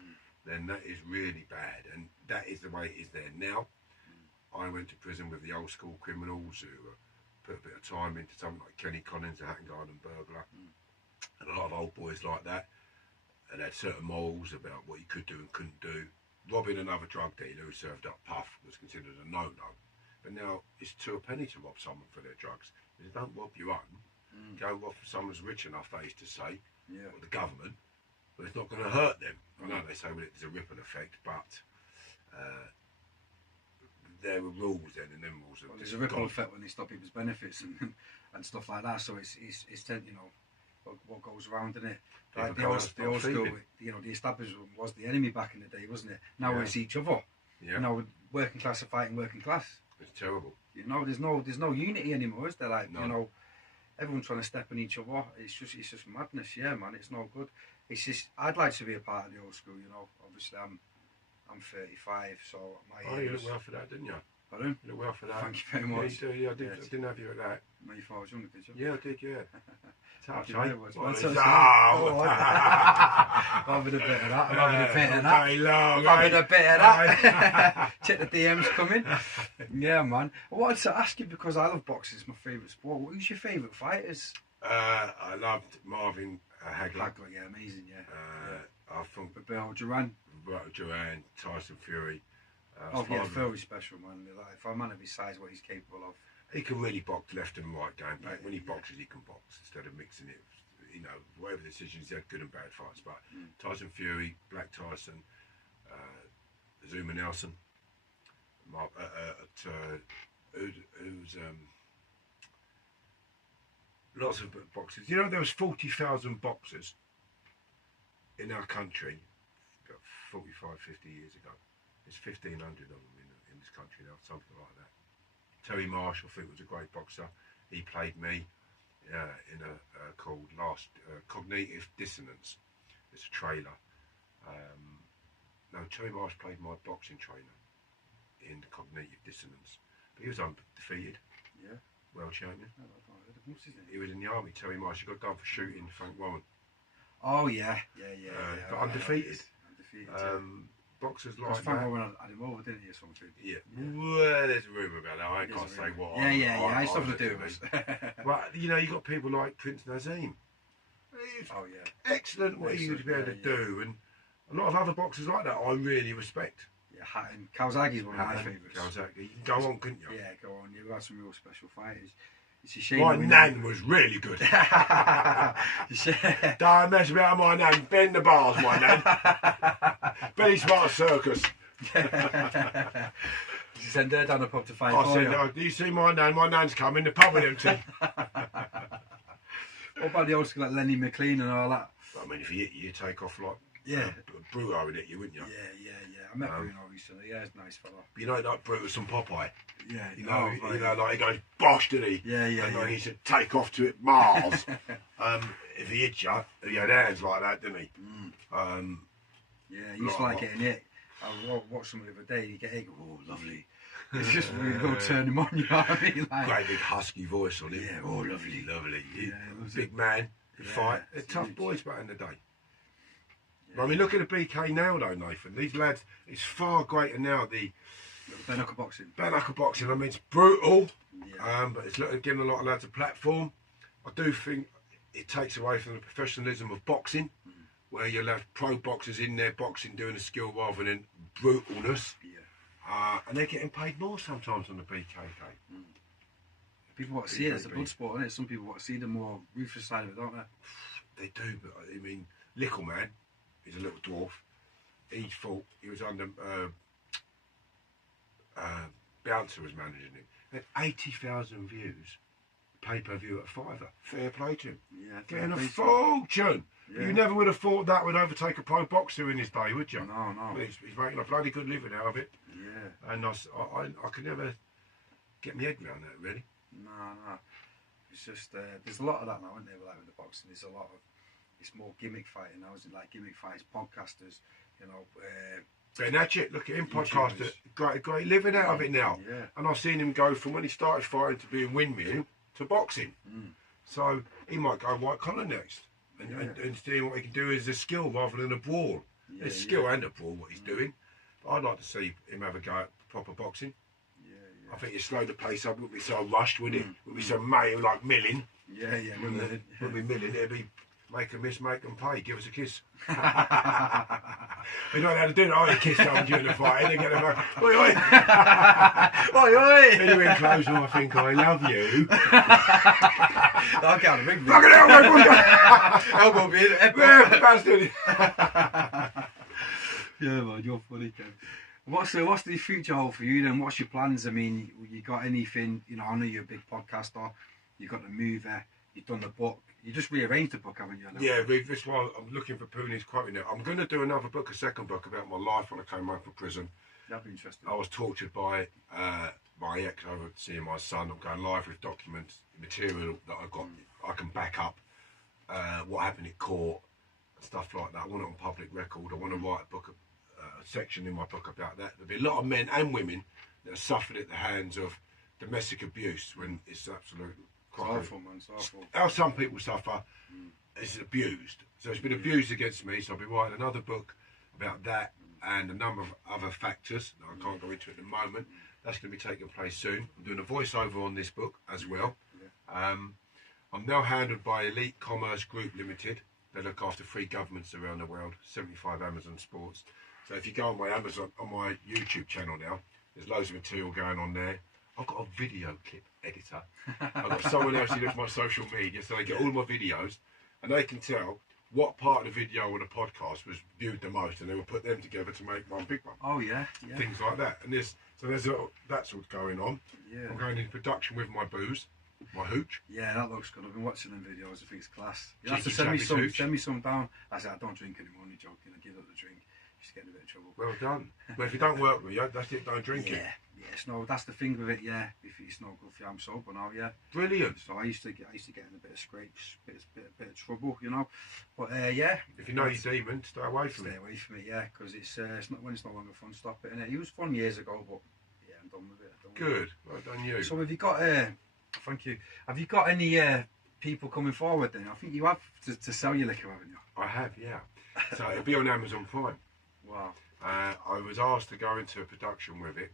then that is really bad. And that is the way it is there now. I went to prison with the old school criminals who put a bit of time into something like Kenny Collins, the Hatton Garden burglar, and a lot of old boys like that, and had certain morals about what you could do and couldn't do. Robbing another drug dealer who served up puff was considered a no-no. But now it's to a penny to rob someone for their drugs. If you don't rob your own, go rob for someone who's rich enough, they used to say, or the government, but it's not going to hurt them. I know they say, well, there's a ripple effect, but there were rules then, and them rules are there's a ripple effect when they stop people's benefits and stuff like that. So it's you know, what goes around in it. Like the old school, you know, the establishment was the enemy back in the day, wasn't it? Now it's each other. Yeah. You know, working class are fighting working class. It's terrible. You know, there's no unity anymore, is there? Like, you know, everyone's trying to step on each other. It's just madness. Yeah, man, it's no good. It's just I'd like to be a part of the old school. You know, obviously I'm 35, so my you look well for that, didn't you? Pardon? You look well for that. Thank you very much. Yeah, you do. I didn't have you at that. No, you thought I was younger, did you? Yeah, I did. Yeah. Touch, Thank you very much. I'm having a bit of that. I'm having a bit of that. I'm having a bit of that. Check the DMs coming. Yeah, man. I wanted to ask you because I love boxing. It's my favourite sport. Who's your favourite fighters? I loved Marvin Hagler. Yeah, amazing. Yeah. I thought Duran, Tyson Fury. Fury's special, man. Like, for a man of his size, what he's capable of. he can really box left and right going back. When he boxes, he can box instead of mixing it. You know, whatever decisions, he had good and bad fights. But Tyson Fury, Black Tyson, Zuma Nelson, who's lots of boxers. You know, there was 40,000 boxers in our country about 45, 50 years ago. There's 1,500 of them in this country now, something like that. Terry Marsh, I think, was a great boxer. He played me in a called Cognitive Dissonance. It's a trailer. No, Terry Marsh played my boxing trainer in Cognitive Dissonance. But he was undefeated. Yeah. World champion. What's his name? He was in the army, Terry Marsh. He got done for shooting Frank Warren. Oh, yeah. But undefeated. Undefeated, Boxers like that. Frank Warren had him over, didn't he, or something? Yeah. Well, there's a rumour about that. I can't say what. Yeah. It's nothing to do with us. But, you know, you got people like Prince Nazim. Oh, yeah. Excellent what he would be able to do. And a lot of other boxers like that I really respect. Yeah, Hatton. Kawasaki's one of my favourites. Kawasaki. You can go on, couldn't you? Yeah, go on. You've got some real special fighters. It's a shame. My nan was really good. Don't mess about my nan. Bend the bars, my nan. Very smart circus. You send her down the pub to fight. I said, oh, do you see my nan? My nan's coming. The pub is empty. What about the old school like Lenny McLean and all that? I mean, if he hit you, you'd take off like Bruto would hit you, wouldn't you? Yeah. I met Bruno recently. Yeah, he's a nice fella. But you know, like Brutus and Popeye. Yeah, You know, like he goes bosh, did he? Yeah. And like he said, take off to it miles. If he hit you, he had hands like that, didn't he? Yeah, he used to like getting hit. I watched somebody the other day. He get hit. Oh, lovely. It's just really going to turn him on. You know what I mean? Like, great big husky voice on him. Yeah. Oh, lovely. Yeah, big man. Fight. They're tough boys back in the day. I mean, look at the BK now, though, Nathan. These lads, it's far greater now. The bare knuckle boxing. Bare knuckle boxing. I mean, it's brutal, Yeah. but it's giving a lot of lads a platform. I do think it takes away from the professionalism of boxing, where you'll have pro boxers in there boxing, doing a skill rather than brutalness. Yeah. And they're getting paid more sometimes on the BKK. People want to see it as a blood sport, isn't it? Some people want to see the more ruthless side of it, don't they? They do, but I mean, Little Man, he's a little dwarf. He was under Bouncer was managing him. He had 80,000 views, pay-per-view at $5. Fair play to him. Yeah, Getting a fortune. Yeah. You never would have thought that would overtake a pro boxer in his day, would you? No. Well, he's making a bloody good living out of it. Yeah. And I could never get my head around that, really. No. It's just there's a lot of that now, isn't there? Like with the boxing, there's a lot of it's more gimmick fighting now, isn't it? Like gimmick fights, podcasters, you know. Ben Hatchett, look at him, podcaster, great living out of it now. Yeah. And I've seen him go from when he started fighting to being windmill to boxing. So he might go white collar next, and seeing what he can do is a skill rather than a brawl. There's skill and a brawl what he's doing. But I'd like to see him have a go at proper boxing. I think you slow the pace up, wouldn't be so rushed, would it? Wouldn't be so male like milling. Yeah. Wouldn't be milling, it'd be make them miss, make them pay, give us a kiss. You know how to do that, oh, you kiss someone during the fight, and they get them like, oi, oi. Oi. Anyway, close and I think I love you. I'll get on the ring. Fucking hell, Elbow me, bastard. Yeah, man, you're funny, Kev. What's the future hold for you then? What's your plans? I mean, you got anything? You know, I know you're a big podcaster. You got the movie. You've done the book. You just rearranged the book, haven't you? Yeah, this one I'm looking for Pooney's quoting it. I'm going to do another book, a second book about my life when I came home from prison. That'd be interesting. I was tortured by my ex over seeing my son. I'm going live with documents, material that I've got. I can back up what happened in court, and stuff like that. I want it on public record. I want to write a book, a section in my book about that. There'll be a lot of men and women that have suffered at the hands of domestic abuse when it's absolute crime. It's awful, man. It's awful. How some people suffer is abused. So it's been abused against me. So I'll be writing another book about that and a number of other factors that I can't go into at the moment. That's going to be taking place soon. I'm doing a voiceover on this book as well. I'm now handled by Elite Commerce Group Limited. They look after 3 governments around the world, 75 Amazon Sports. So if you go on my YouTube channel now, there's loads of material going on there. I've got a video clip editor. I've got someone else who does my social media, so they get all my videos, and they can tell what part of the video or the podcast was viewed the most, and they will put them together to make one big one. Oh yeah, yeah. Things like that, and there's that's what's going on. Yeah. I'm going into production with my booze, my hooch. Yeah, that looks good. I've been watching them videos. I think it's class. You have to Cheeky send me chappy some. hooch. Send me some down. I said I don't drink anymore. Only joking. I give up the drink. Just getting a bit of trouble. Well done. But if you don't work with you, that's it. Don't drink it. Yeah, it's no. That's the thing with it. Yeah, if it's not good for you, I'm sober now. Yeah. Brilliant. So I used to get in a bit of scrapes, bit of trouble, you know. But yeah. If you know your demon, stay away from Stay it. away from it, yeah, because it's not when it's no longer fun. Stop it, innit? It was fun years ago, but yeah, I'm done with it. Good. Well done, you. So have you got? Thank you. Have you got any people coming forward then? I think you have to sell your liquor, haven't you? I have, yeah. So it'll be on Amazon Prime. Wow. I was asked to go into a production with it.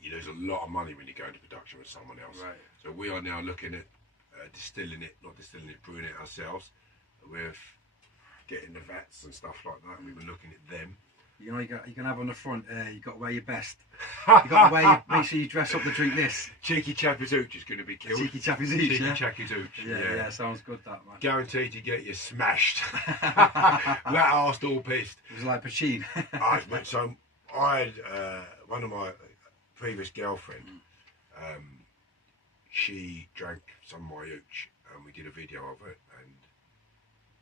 You lose a lot of money when you go into production with someone else. Right. So we are now looking at brewing it ourselves. With getting the vats and stuff like that. We were looking at them. You know, you're gonna have on the front. You got to wear your best. You got to make sure you dress up to drink this. Cheeky Chappy's Hooch is going to be killed. Cheeky Chappy's Hooch, Cheeky yeah? Chappy's Hooch. Yeah, sounds good, that, man. Guaranteed to get you smashed. That arse all pissed. It was like Pachin. So I had one of my previous girlfriend. She drank some of my hooch, and we did a video of it. And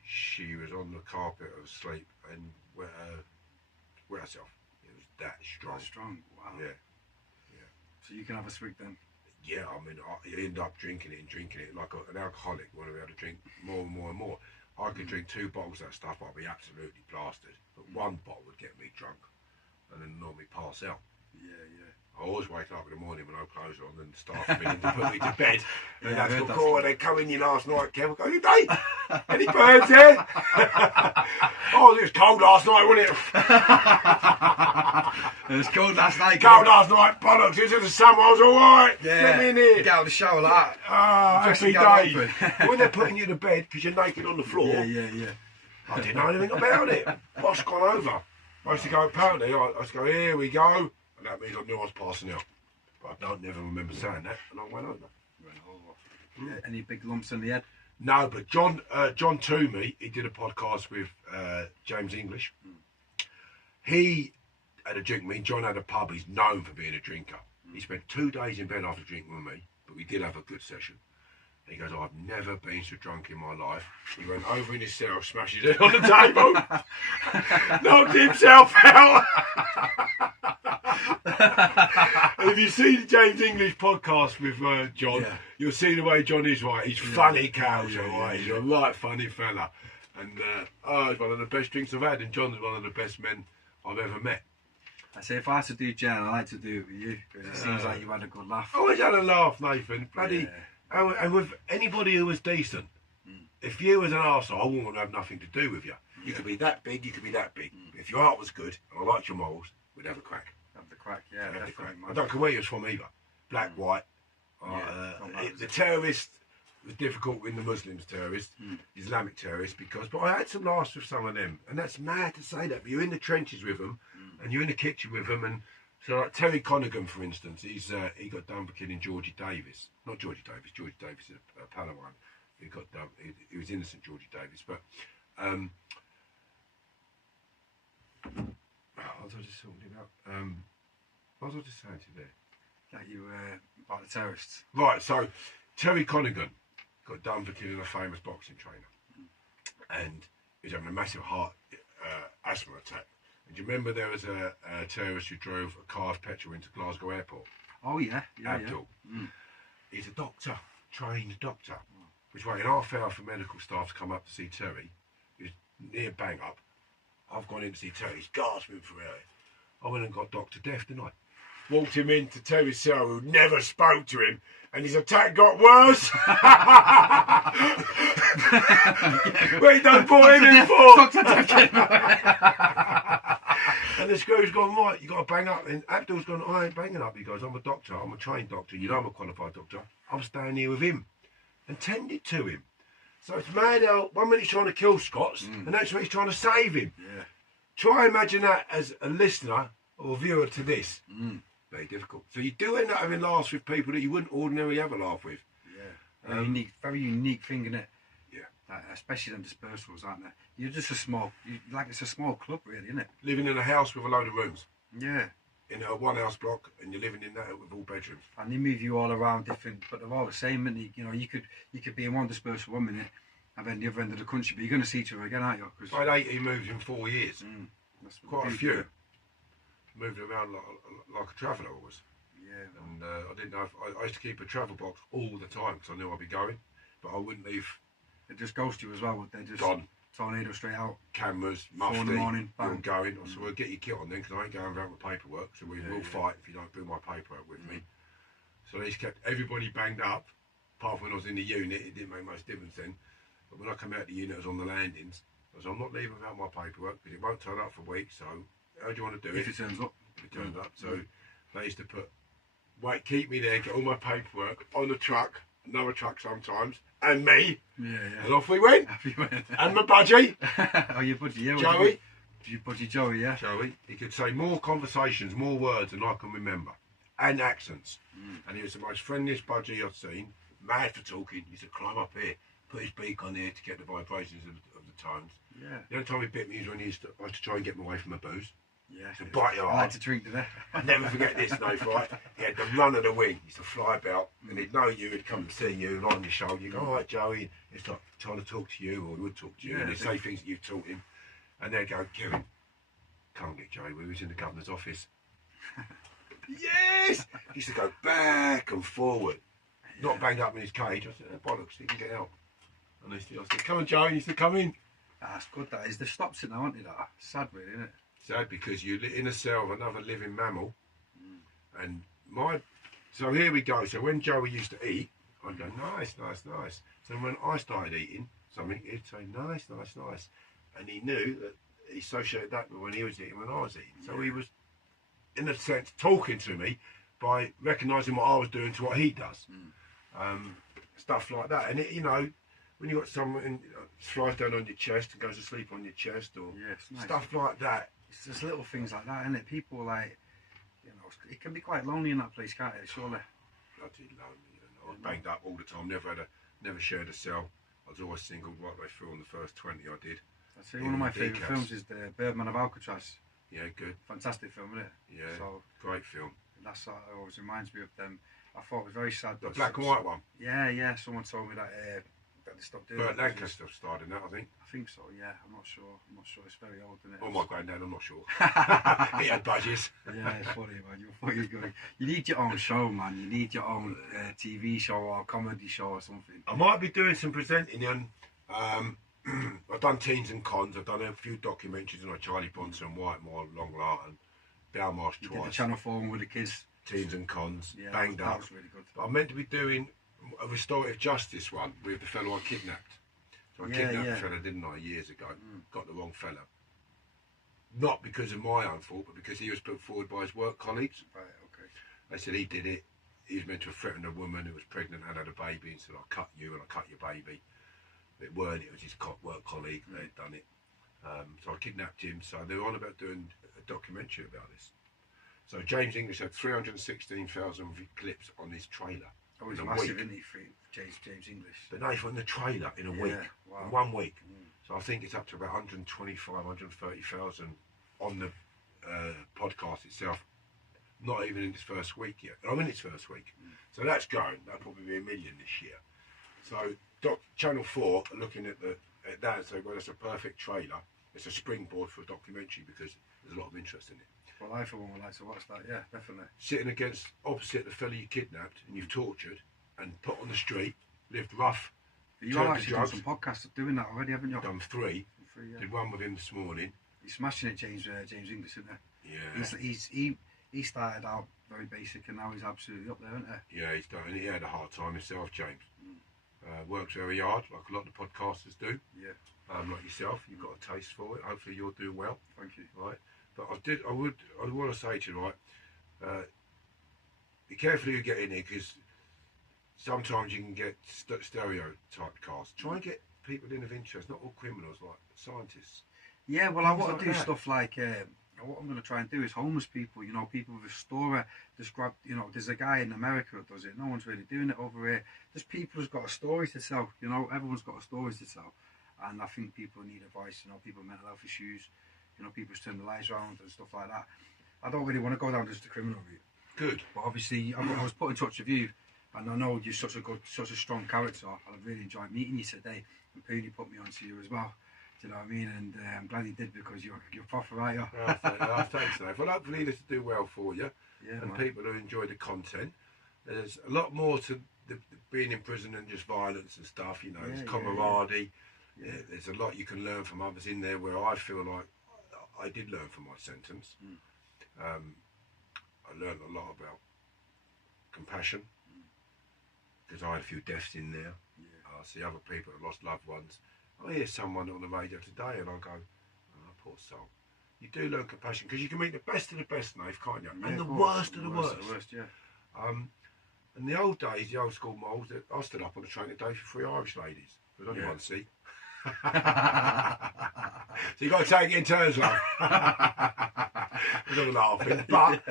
she was on the carpet asleep and wet herself. It was that strong. That's strong. Wow. Yeah. So you can have a swig then. Yeah, I mean, you end up drinking it like an alcoholic. Want to be able to drink more and more and more. I could drink 2 bottles of that stuff, I'd be absolutely plastered. But 1 bottle would get me drunk, and then normally pass out. Yeah. I always wake up in the morning with no clothes on and staff beginning to put me to bed. And Yeah, that's I've got heard call that when they come in you last night, Kev. I go, you day? Any birds here? Oh, it was cold last night, wasn't it? It was cold last night. Cold last night, bollocks. Into the sun, I was alright. Yeah. Let me in here. Get out of the shower like that. Happy Dressing gown days. When they're putting you to bed because you're naked on the floor, Yeah. I didn't know anything about it. What's gone over? I used to go, apparently, I used to go, here we go. And that means I knew I was passing out. But I don't never remember saying that. And I went over. Yeah, any big lumps in the head? No, but John Toomey, he did a podcast with James English. He had a drink with me. John had a pub. He's known for being a drinker. He spent 2 days in bed after drinking with me, but we did have a good session. He goes, I've never been so drunk in my life. He went over in his cell, smashed his head on the table, knocked himself out. If you see the James English podcast with John, you'll see the way John is, right? He's funny cows, right? He's a right funny fella. And it's one of the best drinks I've had, and John's one of the best men I've ever met. I say, if I had to do Jen, I like to do it with you, because it seems like you had a good laugh. I always had a laugh, Nathan. Bloody, and with anybody who was decent. If you was an arsehole, I wouldn't want to have nothing to do with you. You could be that big, you could be that big. If your heart was good, and I liked your morals, we'd have a crack. Have the crack, yeah, Have the definitely. crack. I don't care where you was from either. Black, white. The terrorist was difficult with the Muslims terrorists, Islamic terrorists, but I had some laughs with some of them. And that's mad to say that, but you're in the trenches with them, and you're in the kitchen with them, and so like Terry Conaghan, for instance, he got done for killing Georgie Davis. Not Georgie Davis. Georgie Davis is a Palawan. He got done. He was innocent, Georgie Davis. But what was I just talking about? What was I just saying to you there? That you about the terrorists. Right. So Terry Conaghan got done for killing a famous boxing trainer, and he was having a massive heart asthma attack. And do you remember there was a terrorist who drove a car of petrol into Glasgow Airport? Oh, yeah. Abdul. He's a doctor, trained doctor. Which waited half hour for medical staff to come up to see Terry. He was near bang up. I've gone in to see Terry. He's gasping for air. I went and got Dr. Death, didn't I? Walked him into Terry's cell, who never spoke to him, and his attack got worse. What he done brought him in for? And the screw's gone, right, you got to bang up. And Abdul's gone, I ain't banging up. He goes, I'm a doctor. I'm a trained doctor. You know I'm a qualified doctor. I'm staying here with him. And tended to him. So it's mad how 1 minute he's trying to kill Scots, and the next minute he's trying to save him. Yeah. Try and imagine that as a listener or viewer to this. very difficult. So you do end up having laughs with people that you wouldn't ordinarily have a laugh with. Yeah. Very unique thing, isn't it? Yeah. Especially them dispersals, aren't they? You're just it's a small club, really, isn't it? Living in a house with a load of rooms. Yeah. In a one house block, and you're living in that with all bedrooms. And they move you all around different, but they're all the same, and you know, you could be in one dispersal 1 minute, and then the other end of the country, but you're going to see each other again, aren't you? Cause, I had 18 moves in 4 years. That's Quite a few. Moved around like a traveller I was. Yeah. And I didn't know I used to keep a travel box all the time because I knew I'd be going, but I wouldn't leave. It just ghost you as well, would they? Just gone. Tornado straight out. Cameras, 4 mufti, in the morning, you're bang. going. So we'll get your kit on then because I ain't going without my paperwork. So we will fight if you don't bring my paperwork with me. So they just kept everybody banged up. Apart from when I was in the unit, it didn't make much difference then. But when I come out of the unit, I was on the landings. I was, I'm not leaving without my paperwork because it won't turn up for weeks. So how do you want to do If it? it turns up. If it turns up. So they used to keep me there, get all my paperwork on the truck, another truck sometimes, and me. Yeah. And off we went. And my budgie. Oh, your budgie, yeah. Joey. Your budgie Joey, yeah. Joey. He could say more conversations, more words than I can remember. And accents. And he was the most friendliest budgie I'd seen. Mad for talking. He used to climb up here, put his beak on here to get the vibrations of the tones. Yeah. The only time he bit me was when I used to try and get me away from the booze. Yeah. To bite your I heart. like to drink to that. I'll never forget this, no right? He had the run of the wing. He used to fly about, and he'd know you, he'd come and see you, and on your shoulder, you go, all right, Joey. It's like trying to talk to you, or he would talk to you, and he'd say things that you've taught him. And they'd go, Kevin, come and get Joey. We was in the governor's office. Yes! He used to go back and forward, not banged up in his cage. I said, bollocks, he can get out. And I said, come on, Joey. He said, come in. That's good, that is. They've stopped it now, haven't they? That? Sad, really, isn't it? Sad because you're in a cell with another living mammal. And so here we go. So when Joey used to eat, I'd go, nice. So when I started eating something, he'd say, nice. And he knew that he associated that with when he was eating, when I was eating. So he was, in a sense, talking to me by recognising what I was doing to what he does. Stuff like that. And, when you got someone flies down on your chest and goes to sleep on your chest, or nice. stuff like that. It's just little things like that, isn't it? People it can be quite lonely in that place, can't it? Surely. Bloody lonely. I was banged up all the time. Never shared a cell. I was always single right the way through on the first 20 I did. I'd say one of my favourite films is the Birdman of Alcatraz. Yeah, good. Fantastic film, isn't it? Yeah, so, great film. That's always reminds me of them. I thought it was very sad. The black and white one? Yeah. Someone told me that they stopped doing Burt it. Lancaster starred in that, I think. I think so, yeah. I'm not sure. It's very old, isn't it? Oh, my granddad, I'm not sure. He had budgies. Yeah, it's funny, man. You need your own show, man. You need your own TV show or comedy show or something. I might be doing some presenting on. I've done Teens and Cons. I've done a few documentaries on Charlie Bronson, Whitemore, Long Lartin, Belmarsh You twice. did the Channel 4 one with the kids. Teens and Cons, Yeah, banged that up. was really good. But I'm meant to be doing a restorative justice one with the fellow I kidnapped. So I kidnapped a fella, didn't I, years ago? Got the wrong fella. Not because of my own fault, but because he was put forward by his work colleagues. Right, okay. They said he did it. He was meant to have threatened a woman who was pregnant and had a baby and said, I'll cut you and I'll cut your baby. It weren't, it was his work colleague, they had done it. So I kidnapped him. So they were on about doing a documentary about this. So James English had 316,000 clips on his trailer. Oh, he's in a massive, week. isn't he, for James English? But no, from the trailer in a week. Wow. In 1 week. So I think it's up to about 125, 130,000 on the podcast itself. Not even in its first week yet. I'm in its first week. So that's going. That'll probably be 1 million this year. So Channel 4 are looking at that and say, well, that's a perfect trailer. It's a springboard for a documentary because there's a lot of interest in it. Well, I for one would like to watch that, yeah, definitely. Sitting opposite the fella you kidnapped and you've tortured and put on the street, lived rough. You have actually done some podcasts doing that already, haven't you? Done three. Yeah. Did one with him this morning. He's smashing it, James English, isn't he? Yeah. He started out very basic and now he's absolutely up there, isn't he? Yeah, he's done. He had a hard time himself, James. Works very hard, like a lot of the podcasters do. Yeah. Like yourself, you've got a taste for it. Hopefully, you'll do well. Thank you. Right. But I want to say to you, right, be careful who you get in here because sometimes you can get stereotyped cast. Try and get people in of interest, not all criminals, like scientists. Yeah, well, I want to do stuff like what I'm going to try and do is homeless people, you know, people with a story. Just grab, you know, there's a guy in America that does it. No one's really doing it over here. Just people who's got a story to tell. You know, everyone's got a story to tell, and I think people need advice. You know, people with mental health issues. You know, people who's turned their lives around and stuff like that. I don't really want to go down just the criminal route. Good. But obviously, I was put in touch with you, and I know you're such a strong character. And I've really enjoyed meeting you today. And Pooney put me onto you as well. Do you know what I mean? And I'm glad he did, because you're proper, aren't you? Thanks, Dave. Well, hopefully this will do well for you, and man, people who enjoy the content. There's a lot more to being in prison than just violence and stuff. You know, there's camaraderie. Yeah. There's a lot you can learn from others in there, where I feel like I did learn from my sentence. I learned a lot about compassion, because I had a few deaths in there. I see other people that lost loved ones. I hear someone on the radio today and I go, oh, poor soul. You do learn compassion, because you can meet the best of the best, Nave, can't you? Yeah, and the course. worst of the worst. Yeah. In the old days, the old school molds, I stood up on the train today for 3 Irish ladies. There was only one seat. So you've got to take it in turns, like. We're not laughing. But,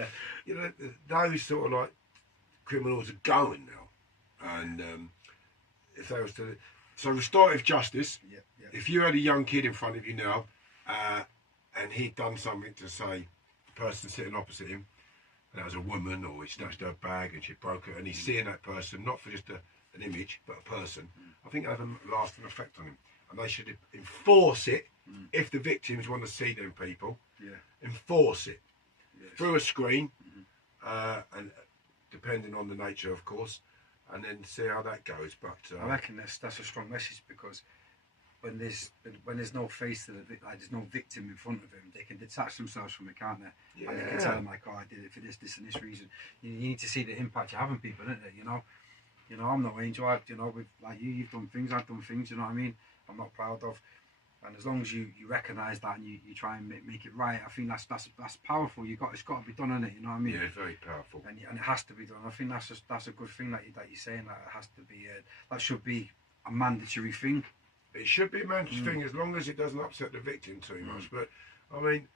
you know, those sort of like criminals are going now. And if they was to... So restorative justice, if you had a young kid in front of you now, and he'd done something to, say, the person sitting opposite him, and that was a woman, or he snatched her bag and she broke it, and he's seeing that person, not for just an image, but a person, I think that had a lasting effect on him. And they should enforce it, if the victims want to see them people, enforce it through a screen, and depending on the nature, of course, and then see how that goes. But I reckon that's a strong message, because when there's no face to there's no victim in front of them, they can detach themselves from it, can't they? Yeah. And they can tell them, like, oh, I did it for this and this reason. You need to see the impact you're having people, don't you? You know, I'm no angel. You know, with like you've done things, I've done things. You know what I mean? I'm not proud of. And as long as you recognise that and you try and make it right, I think that's powerful. It's got to be done, innit? You know what I mean? Yeah, it's very powerful. And it has to be done. I think that's a good thing that you're saying. That it has to be. That should be a mandatory thing. It should be a mandatory thing, as long as it doesn't upset the victim too much. But I mean,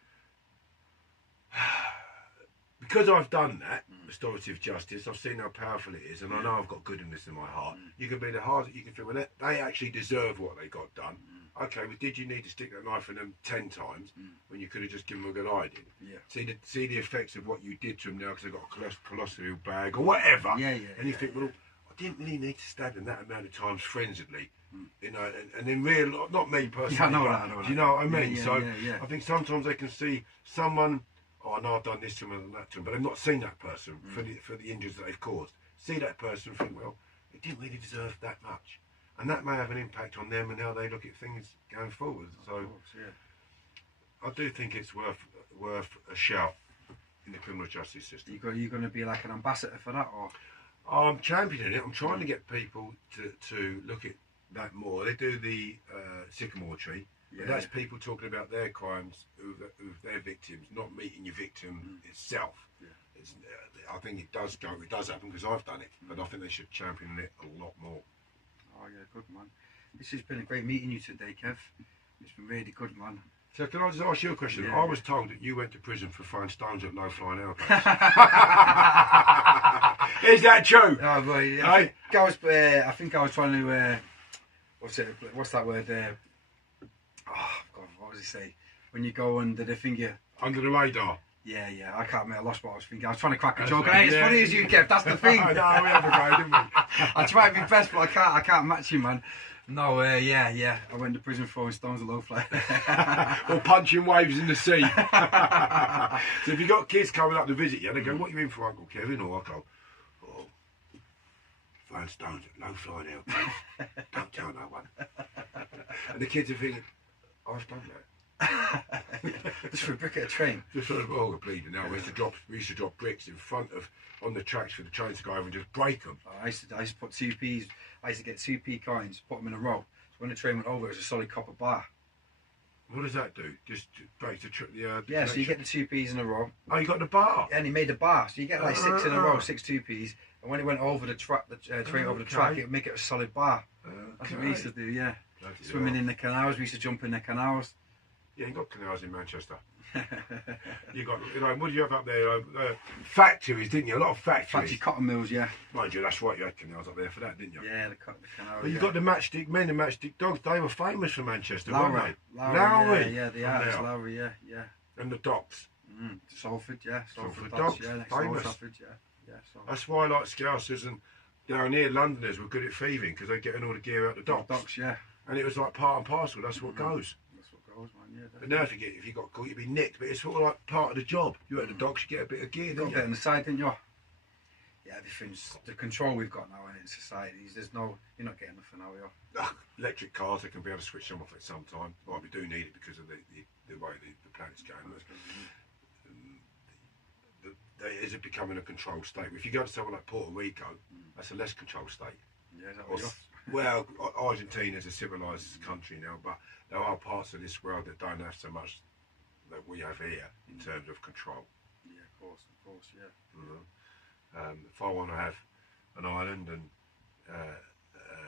because I've done that, restorative justice, I've seen how powerful it is, and I know I've got goodness in my heart. You can be the hardest you can feel, when they actually deserve what they got done. Okay, but did you need to stick that knife in them 10 times when you could have just given them a good eye? See the effects of what you did to them now, because they've got a colossal bag or whatever. And you think, well, I didn't really need to stab them that amount of times frenziedly. You know, and then not me personally, you know what I mean? I think sometimes they can see someone, oh, I know I've done this to them and that to them, but they've not seen that person for the injuries that they've caused. See that person and think, well, it didn't really deserve that much. And that may have an impact on them and how they look at things going forward. So I do think it's worth a shout in the criminal justice system. You're going to be like an ambassador for that, or? I'm championing it. I'm trying to get people to look at that more. They do the sycamore tree. But that's people talking about their crimes with their victims, not meeting your victim itself. It's, I think it does happen, because I've done it, but I think they should champion it a lot more. Oh yeah, good man. This has been a great meeting you today, Kev. It's been really good, man. So can I just ask you a question? I was told that you went to prison for throwing stones at low-flying airplanes. Is that true? No, but I think I was trying to. What's that word? Oh God, what does he say? When you go under the finger. Under the radar. Yeah, I can't remember. I lost what I was thinking. I was trying to crack a joke. Hey, it's funny as you, Kev. That's the thing. No, we have a go, didn't we? I try to be best, but I can't match you, man. No, I went to prison throwing stones at low fly. Or punching waves in the sea. So if you got kids coming up to visit you, they go, "What are you in for, Uncle Kevin?" Or I go, "Oh, throwing stones at low flying airplanes. Don't tell no one." And the kids are thinking, "I've done that." Just for a brick at a train. Just for a bleeding. Now we used to drop bricks in front of on the tracks for the trains to go over and just break them. I used to put 2p's. I used to get 2p coins, put them in a row. So when the train went over, it was a solid copper bar. What does that do? Just breaks the yeah. So you get the 2p's in a row. Oh, you got the bar. And he made the bar, so you get like 6 in a row, 6 2p's. And when it went over the track, train over the track, it would make it a solid bar. That's what we used to do. Yeah. Swimming in the canals. We used to jump in the canals. Yeah, you got canals in Manchester. You got, what did you have up there? Factories, didn't you? A lot of factories. Factory cotton mills, yeah. Mind you, that's right, you had canals up there for that, didn't you? Yeah, the canal. Well, you got the matchstick men, the matchstick dogs. They were famous for Manchester, Lowry, weren't they? Lowry, yeah, the artist Lowry, yeah. And the docks. Salford, yeah. Salford docks, yeah. Next famous. Salford, yeah. So. That's why, like, Scousers and down here, Londoners were good at thieving because they're getting all the gear out the docks. Docks, yeah. And it was like part and parcel. That's what goes. That's what goes, man. Yeah. But now, if you got caught, you'd be nicked. But it's sort of like part of the job. You're at the docks, you get a bit of gear, Got don't a bit you? on the side, didn't you? Yeah, everything's the control we've got now in society. There's no, you're not getting nothing out of you. Electric cars, they can be able to switch them off at some time. Well, we do need it because of the way the planet's going. Is it becoming a controlled state? If you go to somewhere like Puerto Rico, that's a less controlled state. Yeah, is that what well, Argentina's a civilised country now, but there are parts of this world that don't have so much that we have here in terms of control. Yeah, of course, yeah. If I want to have an island and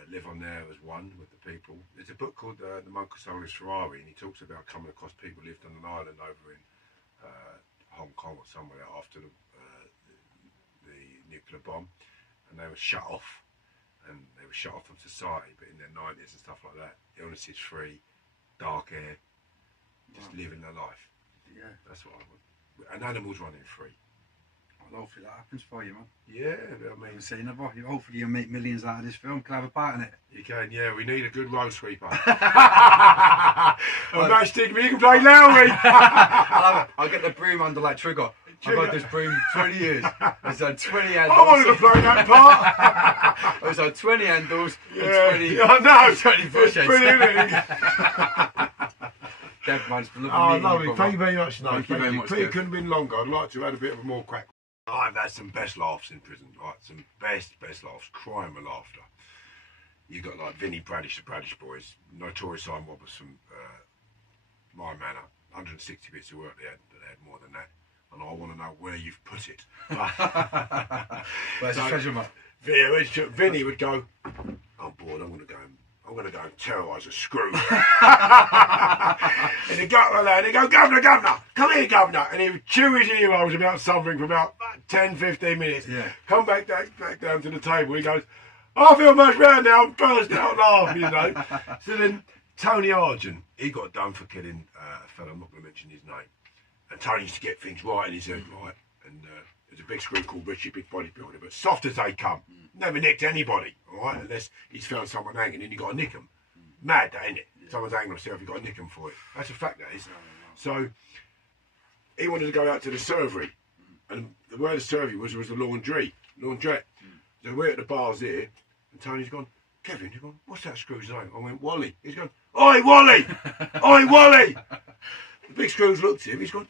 live on there as one with the people, there's a book called The Monk Who Sold His Ferrari, and he talks about coming across people who lived on an island over in Hong Kong or somewhere after the nuclear bomb, and they were shut off. And they were shut off from society, but in their 90s and stuff like that, illness is free, dark air, just living their life. Yeah. That's what I want. And animals running free. Well, hopefully that happens for you, man. Yeah, I mean... Hopefully you'll make millions out of this film. Can I have a part in it? You can, yeah. We need a good road sweeper. Matchstick me, you can play Lowry. I'll get the broom under like Trigger. I've had this broom 20 years. It's had 20 handles. I wanted to play that part. It's had 20 handles yeah. and 20, I know. 20 bush heads. Brilliant. Dev, man, it's been lovely. Thank you very much. Thank you very much. Peter couldn't have been longer. I'd like to add a bit of a more crack. I've had some best laughs in prison. Like some best laughs. Crime and laughter. You got like Vinnie Bradish, the Bradish boys, notorious time robbers from my manor. 160 bits of work they had more than that. And I want to know where you've put it. Where's the treasure map? Vinny would go, I'm bored, I'm going to go and terrorise a screw. And he'd go, and he'd go, Governor, come here, Governor. And he would chew his ear holes about something for about 10, 15 minutes. Yeah. Come back down to the table. He goes, I feel much better now. I'm bursting out laughing, you know. So then Tony Argent, he got done for killing a fellow, I'm not going to mention his name. And Tony used to get things right in his head, right? And there's a big screw called Richie, big bodybuilder, but soft as they come. Never nicked anybody, all right? Unless he's found someone hanging and you got to nick them. Mad, that, isn't it? Yeah. Someone's hanging himself, you got to nick them for it. That's a fact, that is. So he wanted to go out to the servery. And where the servery was the laundrette. So we're at the bars here, and Tony's gone, Kevin, he's gone, what's that screw's name? I went, Wally. He's gone, Oi, Wally! Oi, Wally! The big screws looked at him, he's gone,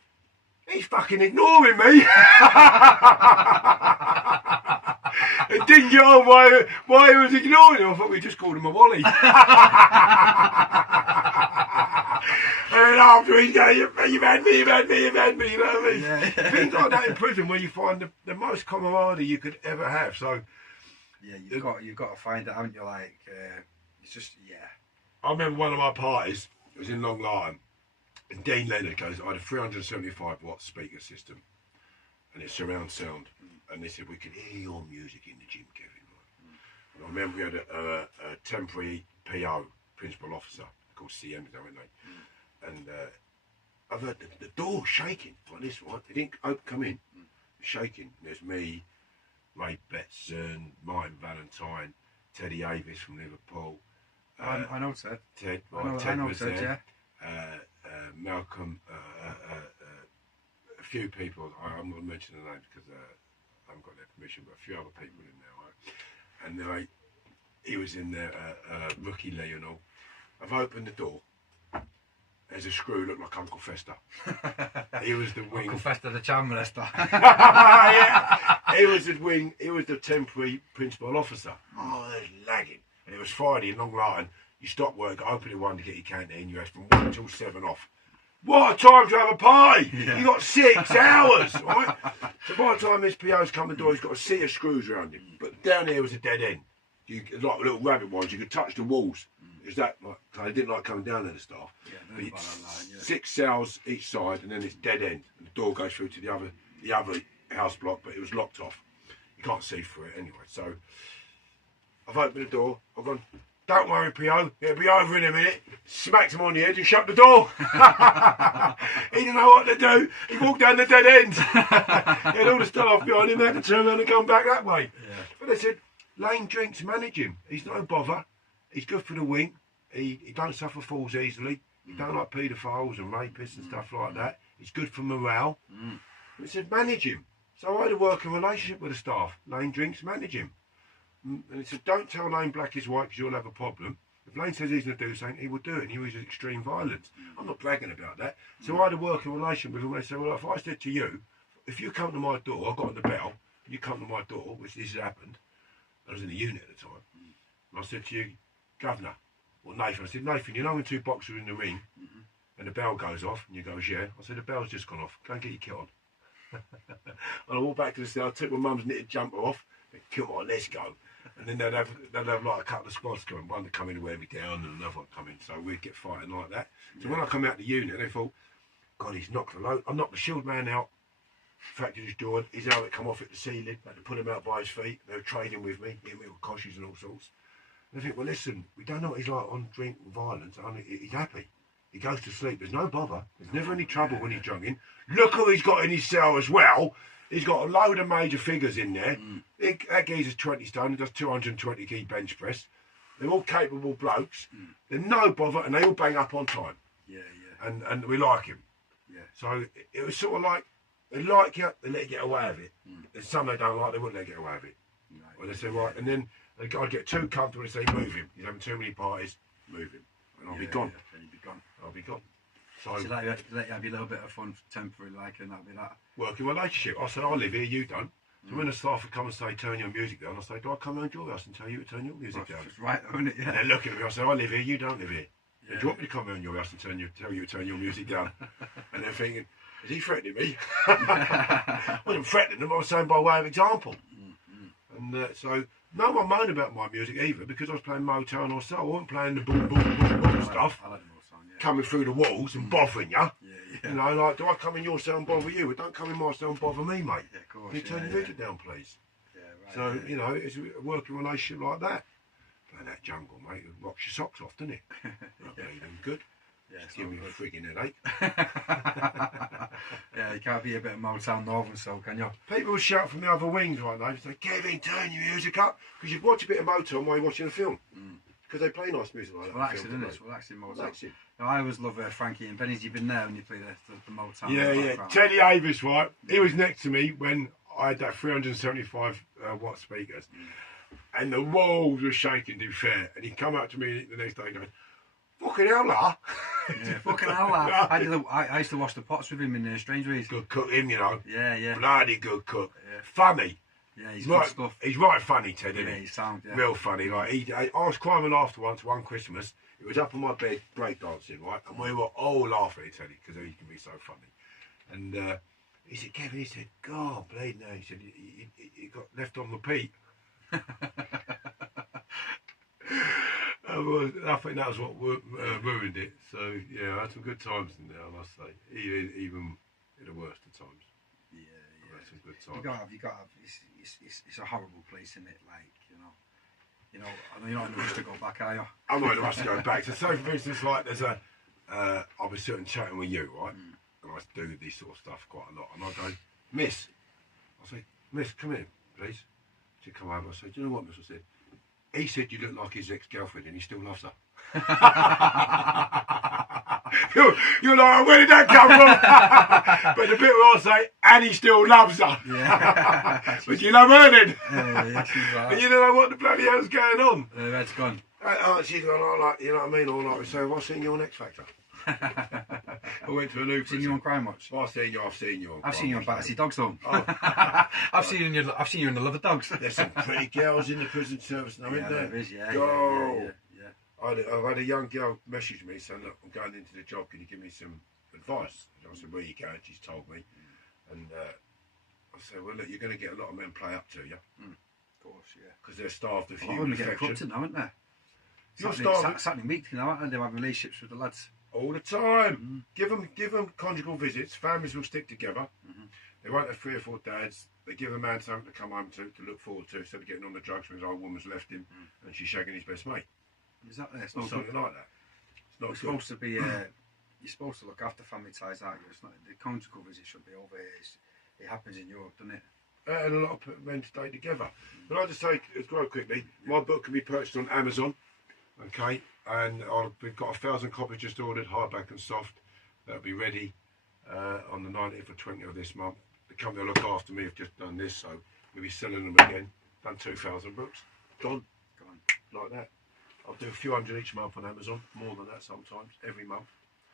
he's fucking ignoring me. It didn't get on why he was ignoring him. I thought we just called him a Wally. And then after he's going, you've had me, you know what I mean? Yeah. Things like that in prison where you find the most camaraderie you could ever have. So yeah, you've got to find it, haven't you? Like it's just I remember one of my parties. It was in Long Lartin. And Dean Leonard goes, I had a 375 watt speaker system and it's surround sound. And they said, we could hear your music in the gym, Kevin. And I remember we had a temporary PO, principal officer, called CM, don't they? And I've heard the door shaking like this, right? They didn't come in, shaking. And there's me, Ray Betson, Martin Valentine, Teddy Avis from Liverpool. I know Ted. Ted, right, Ted I know was Ted, there. Malcolm, a few people, I'm not going to mention the names because I haven't got their permission, but a few other people in there, right? And he was in there, Rookie Lee and all. I've opened the door. There's a screw, looked like Uncle Fester. He was the wing. Uncle Fester, the child molester. Yeah. He was the wing. He was the temporary principal officer. Oh, there's lagging. And it was Friday in Long Lartin. You stop work, open at 1 to get your canteen. You had from 1 till 7 off. What a time to have a party! Yeah. You got 6 hours, right? So by the time this PO's come the door, he's got a sea of screws around him. But down here was a dead end. Like little rabbit ones, you could touch the walls. Is that like, they didn't like coming down there, the staff. Yeah, But it's 6 cells each side, and then it's dead end, and the door goes through to the other house block, but it was locked off. You can't see through it anyway. So I've opened the door. I've gone, don't worry, P.O., it'll be over in a minute. Smacked him on the head and shut the door. He didn't know what to do. He walked down the dead end. He had all the staff behind him. They had to turn around and come back that way. Yeah. But they said, Lane drinks, manage him. He's no bother. He's good for the wing. He don't suffer falls easily. He don't like paedophiles and rapists and stuff like that. He's good for morale. They said, manage him. So I had a working relationship with the staff. Lane drinks, manage him. And he said, don't tell Lane black is white because you'll have a problem. If Lane says he's going to do something, he will do it, and he uses extreme violence. I'm not bragging about that. So I had a working relationship with him, and they said, well, if I said to you, if you come to my door, I got on the bell, you come to my door, which this has happened, I was in the unit at the time, and I said to you, Governor, or Nathan, I said, Nathan, you know when 2 boxers are in the ring, and the bell goes off, and you goes, yeah. I said, the bell's just gone off, go and get your kit on. And I walked back to the cell, I took my mum's knitted jumper off, and come on, let's go. And then they'd have like a couple of squads coming, one to come in and wear me down, and another one come in. So we'd get fighting like that. So when I come out the unit, they thought, God, he's knocked the load. I knocked the shield man out, fractured his jaw, his helmet come off at the ceiling, had to put him out by his feet. They were trading with me, getting me with coshes and all sorts. And I think, well, listen, we don't know what he's like on drink and violence. He's happy. He goes to sleep. There's no bother. There's never any trouble when he's drinking. Look who he's got in his cell as well. He's got a load of major figures in there. That geezer's 20 stone. He does 220 key bench press. They're all capable blokes. They're no bother, and they all bang up on time. Yeah, yeah. And we like him. Yeah. So it was sort of like, they like you, they let you get away with it. There's some they don't like, they wouldn't let you get away with it. Right. Well, they say, right, and then I'd get too comfortable and say, move him. He's having too many parties, move him. And I'll be gone. Yeah, then you'd be gone. I'll be gone. So let you have your little bit of fun temporary, like, and that'll be that. working relationship. I said, I live here, you don't. So when the staff would come and say, turn your music down, I say, do I come round your house and tell you to turn your music down? It's right, isn't it? Yeah. And they're looking at me, I said, I live here, you don't live here. Yeah. Do you want me to come round your house and tell you to turn your music down? And they're thinking, is he threatening me? I wasn't threatening them, I was saying by way of example. And so no one moaned about my music either, because I was playing Motown or Soul. I wasn't playing the boom, boom, boom, boom stuff. I like the Motown, yeah. Coming through the walls and bothering you. Yeah. You know, like, do I come in your cell and bother you? Well, don't come in my cell and bother me, mate. Yeah, of course. Can you turn your music down, please? Yeah, right. So, you know, it's a working relationship like that. Playing that jungle, mate, it rocks your socks off, doesn't it? Not bleeding good. Yeah, Just give me a frigging headache. Yeah, you can't be a bit of Motown Northern Soul, can you? People would shout from the other wings right now, say, Kevin, turn your music up. Because you'd watch a bit of Motown while you're watching a film. Because they play nice music like that. Relaxing, isn't it? It's relaxing Motown. Relaxing. No, I always love Frankie and Benny's. You've been there when you play the Motown. Yeah, yeah. Teddy Avis, right? He was next to me when I had that 375 watt speakers. And the walls were shaking, to be fair. And he come up to me the next day and goes, fucking hell, lah. Yeah, fucking hell, lad. I used to wash the pots with him in Strangeries. Good cook, him, you know. Yeah, yeah. Bloody good cook. Yeah. Funny. Yeah, he's right, good stuff. He's right funny, Ted, isn't Yeah, he? he's sound, yeah. Real funny. Like I was crying with laughter once, one Christmas. It was up on my bed, breakdancing, right? And we were all laughing at Teddy because he can be so funny. And he said, Kevin, he said, God, bleed now. He said, he got left on repeat. I think that was what ruined it. So, yeah, I had some good times in there, I must say. Even in the worst of times. Yeah, I had some good times. You got to have, it's a horrible place, isn't it? Like, you know, I know you're not in the rush to go back, are you? I'm not in a rush to go back. So, for instance, like, there's I was sitting chatting with you, right? And I do this sort of stuff quite a lot. And I go, Miss. I say, Miss, come here, please. She'd come over. I said, do you know what, Miss? I said, he said you look like his ex-girlfriend and he still loves her. You're like, where did that come from? But the bit where I say, and he still loves her. Yeah. But you love her then. Yeah, she's right. And you don't know what the bloody hell's going on. That's gone. She's gone, like, you know what I mean? Or like, so have I seen you on X Factor? I went to a new. Seen you on Crime Watch? I've seen you. I've seen you on. I've seen you on Battersea Dogs Home. Oh. I've seen you in the Love of Dogs. There's some pretty girls in the prison service now, isn't there? There is, yeah. Go. Yeah. I've had a young girl message me saying, look, I'm going into the job, can you give me some advice? And I said, where are you going? She's told me. And I said, well, look, you're going to get a lot of men play up to you. Of course, yeah. Because they're starved of Well, human getting affection. corrupted now, aren't they? Saturday week, you know, and they have relationships with the lads all the time. Give them conjugal visits. Families will stick together. They won't have 3 or 4 dads. They give a man something to come home to look forward to instead of getting on the drugs when his old woman's left him and she's shagging his best mate. Exactly. It's Or not something good. like that. It's not It's good. supposed to be. You're supposed to look after family ties, aren't you? It's not the conjugal visit should be over here. It happens in Europe, doesn't it? And a lot of men stay together. But I just say, quite quickly, my book can be purchased on Amazon, okay? And we've got 1,000 copies just ordered, hardback and soft. That'll be ready on the 19th or 20th of this month. The company that look after me have just done this, so we'll be selling them again. Done 2,000 books. Gone. Like that. I'll do a few hundred each month on Amazon, more than that sometimes, every month.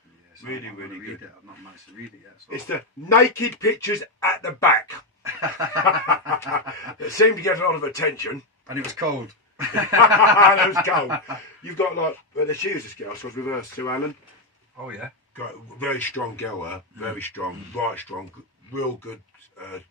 Yeah, so Really, I'm really gonna read good. it. I've not managed to read it yet. So. It's the naked pictures at the back. It seemed to get a lot of attention. And it was cold. It was cold. You've got like, well, she was this girl, so I was reversed to Alan. Oh yeah. Got a very strong girl, her. Very strong, right strong, real good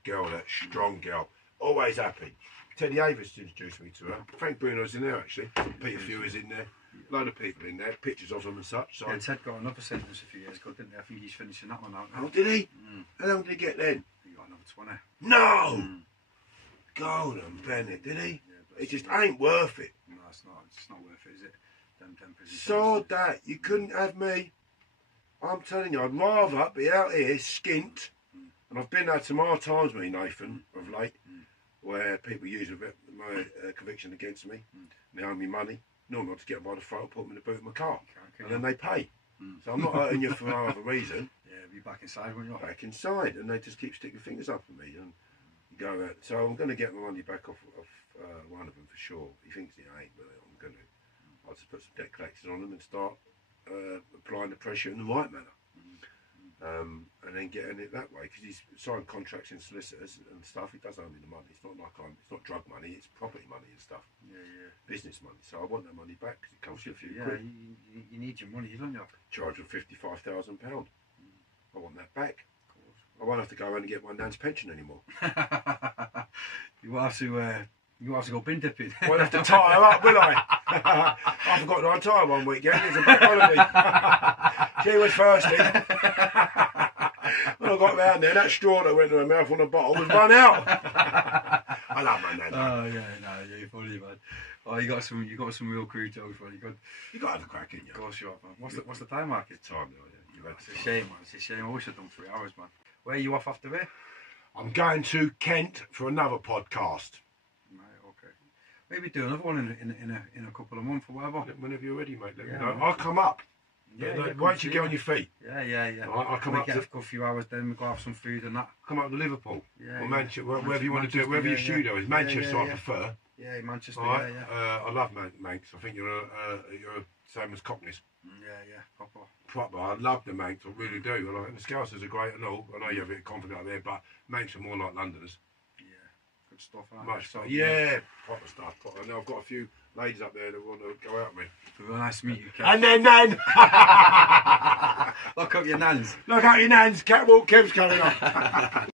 girl, that strong girl. Always happy. Teddy Avis introduced me to her. Frank Bruno's in there actually. Peter Fewey's in there. Load of people in there. Pictures of them and such. So. Yeah, Ted got another sentence a few years ago, didn't he? I think he's finishing that one out now. Oh, did he? How long did he get then? He got another 20. No! Golden Bennett, did he? Yeah, but It just ain't worth it. No, it's not. It's not worth it, is it? Them prison Sod sentences. that. You couldn't have me. I'm telling you, I'd rather be out here skint. And I've been there some hard times, me, Nathan, of late, where people use my conviction against me. They owe me money. Normally I'll just get them by the throat, put them in the boot of my car. And then they pay. So I'm not hurting you for no other reason. Yeah, be back inside when you're Back inside. And they just keep sticking fingers up at me. And you go out. So I'm going to get my money back off one of them for sure. He thinks he ain't, but I'm going to. I'll just put some debt collectors on them and start applying the pressure in the right manner. And then getting it that way, because he's signed contracts in solicitors and stuff. He does owe me the money. It's not like it's not drug money. It's property money and stuff. Yeah. Business money. So I want that money back because it comes to a few Yeah, quid. you need your money, don't you? Charge of £55,000. I want that back. Of course. I won't have to go around and get my nan's pension anymore. You will have to go bin dipping. I won't have to tie her up, will I? I forgot to untie her one weekend. It was a bank holiday. She was thirsty. When I got round there, that straw that went to her mouth on the bottle was run out. I love my nan. Oh yeah, no, you're funny, man. Oh, you got some real crude jokes, man. You got to have a crack in you. Of course you have, man. What's the time mark? It's time now, yeah. You've had It's a shame, man. It's a shame. I wish I'd done 3 hours, man. Where are you off after here? I'm going to Kent for another podcast. Right, okay. Maybe do another one in a couple of months or whatever. Whenever you're ready, mate, let me Yeah, know. man. I'll come up. Yeah, Once you get on your feet, Yeah. I'll come up get to a few hours, then we go have some food and that. come up to Liverpool Yeah, or Manchester, wherever you want to do it, Manchester, wherever your yeah, studio is. Manchester, I prefer. Yeah, Manchester. All right. Yeah. I love Manx. I think you're same as Cockneys. Yeah. Proper. Proper. I love the Manx. I really do. And the Scousers are great and all. I know you're a bit confident out there, but Manx are more like Londoners. Yeah. Good stuff. Aren't Much they? better. Yeah, proper stuff. Proper. And I've got a few ladies up there that want to go out with me. Well, nice to meet you, Kev. And then Nan! Lock up your nans. Look out your Nans. Catwalk Kev's coming up.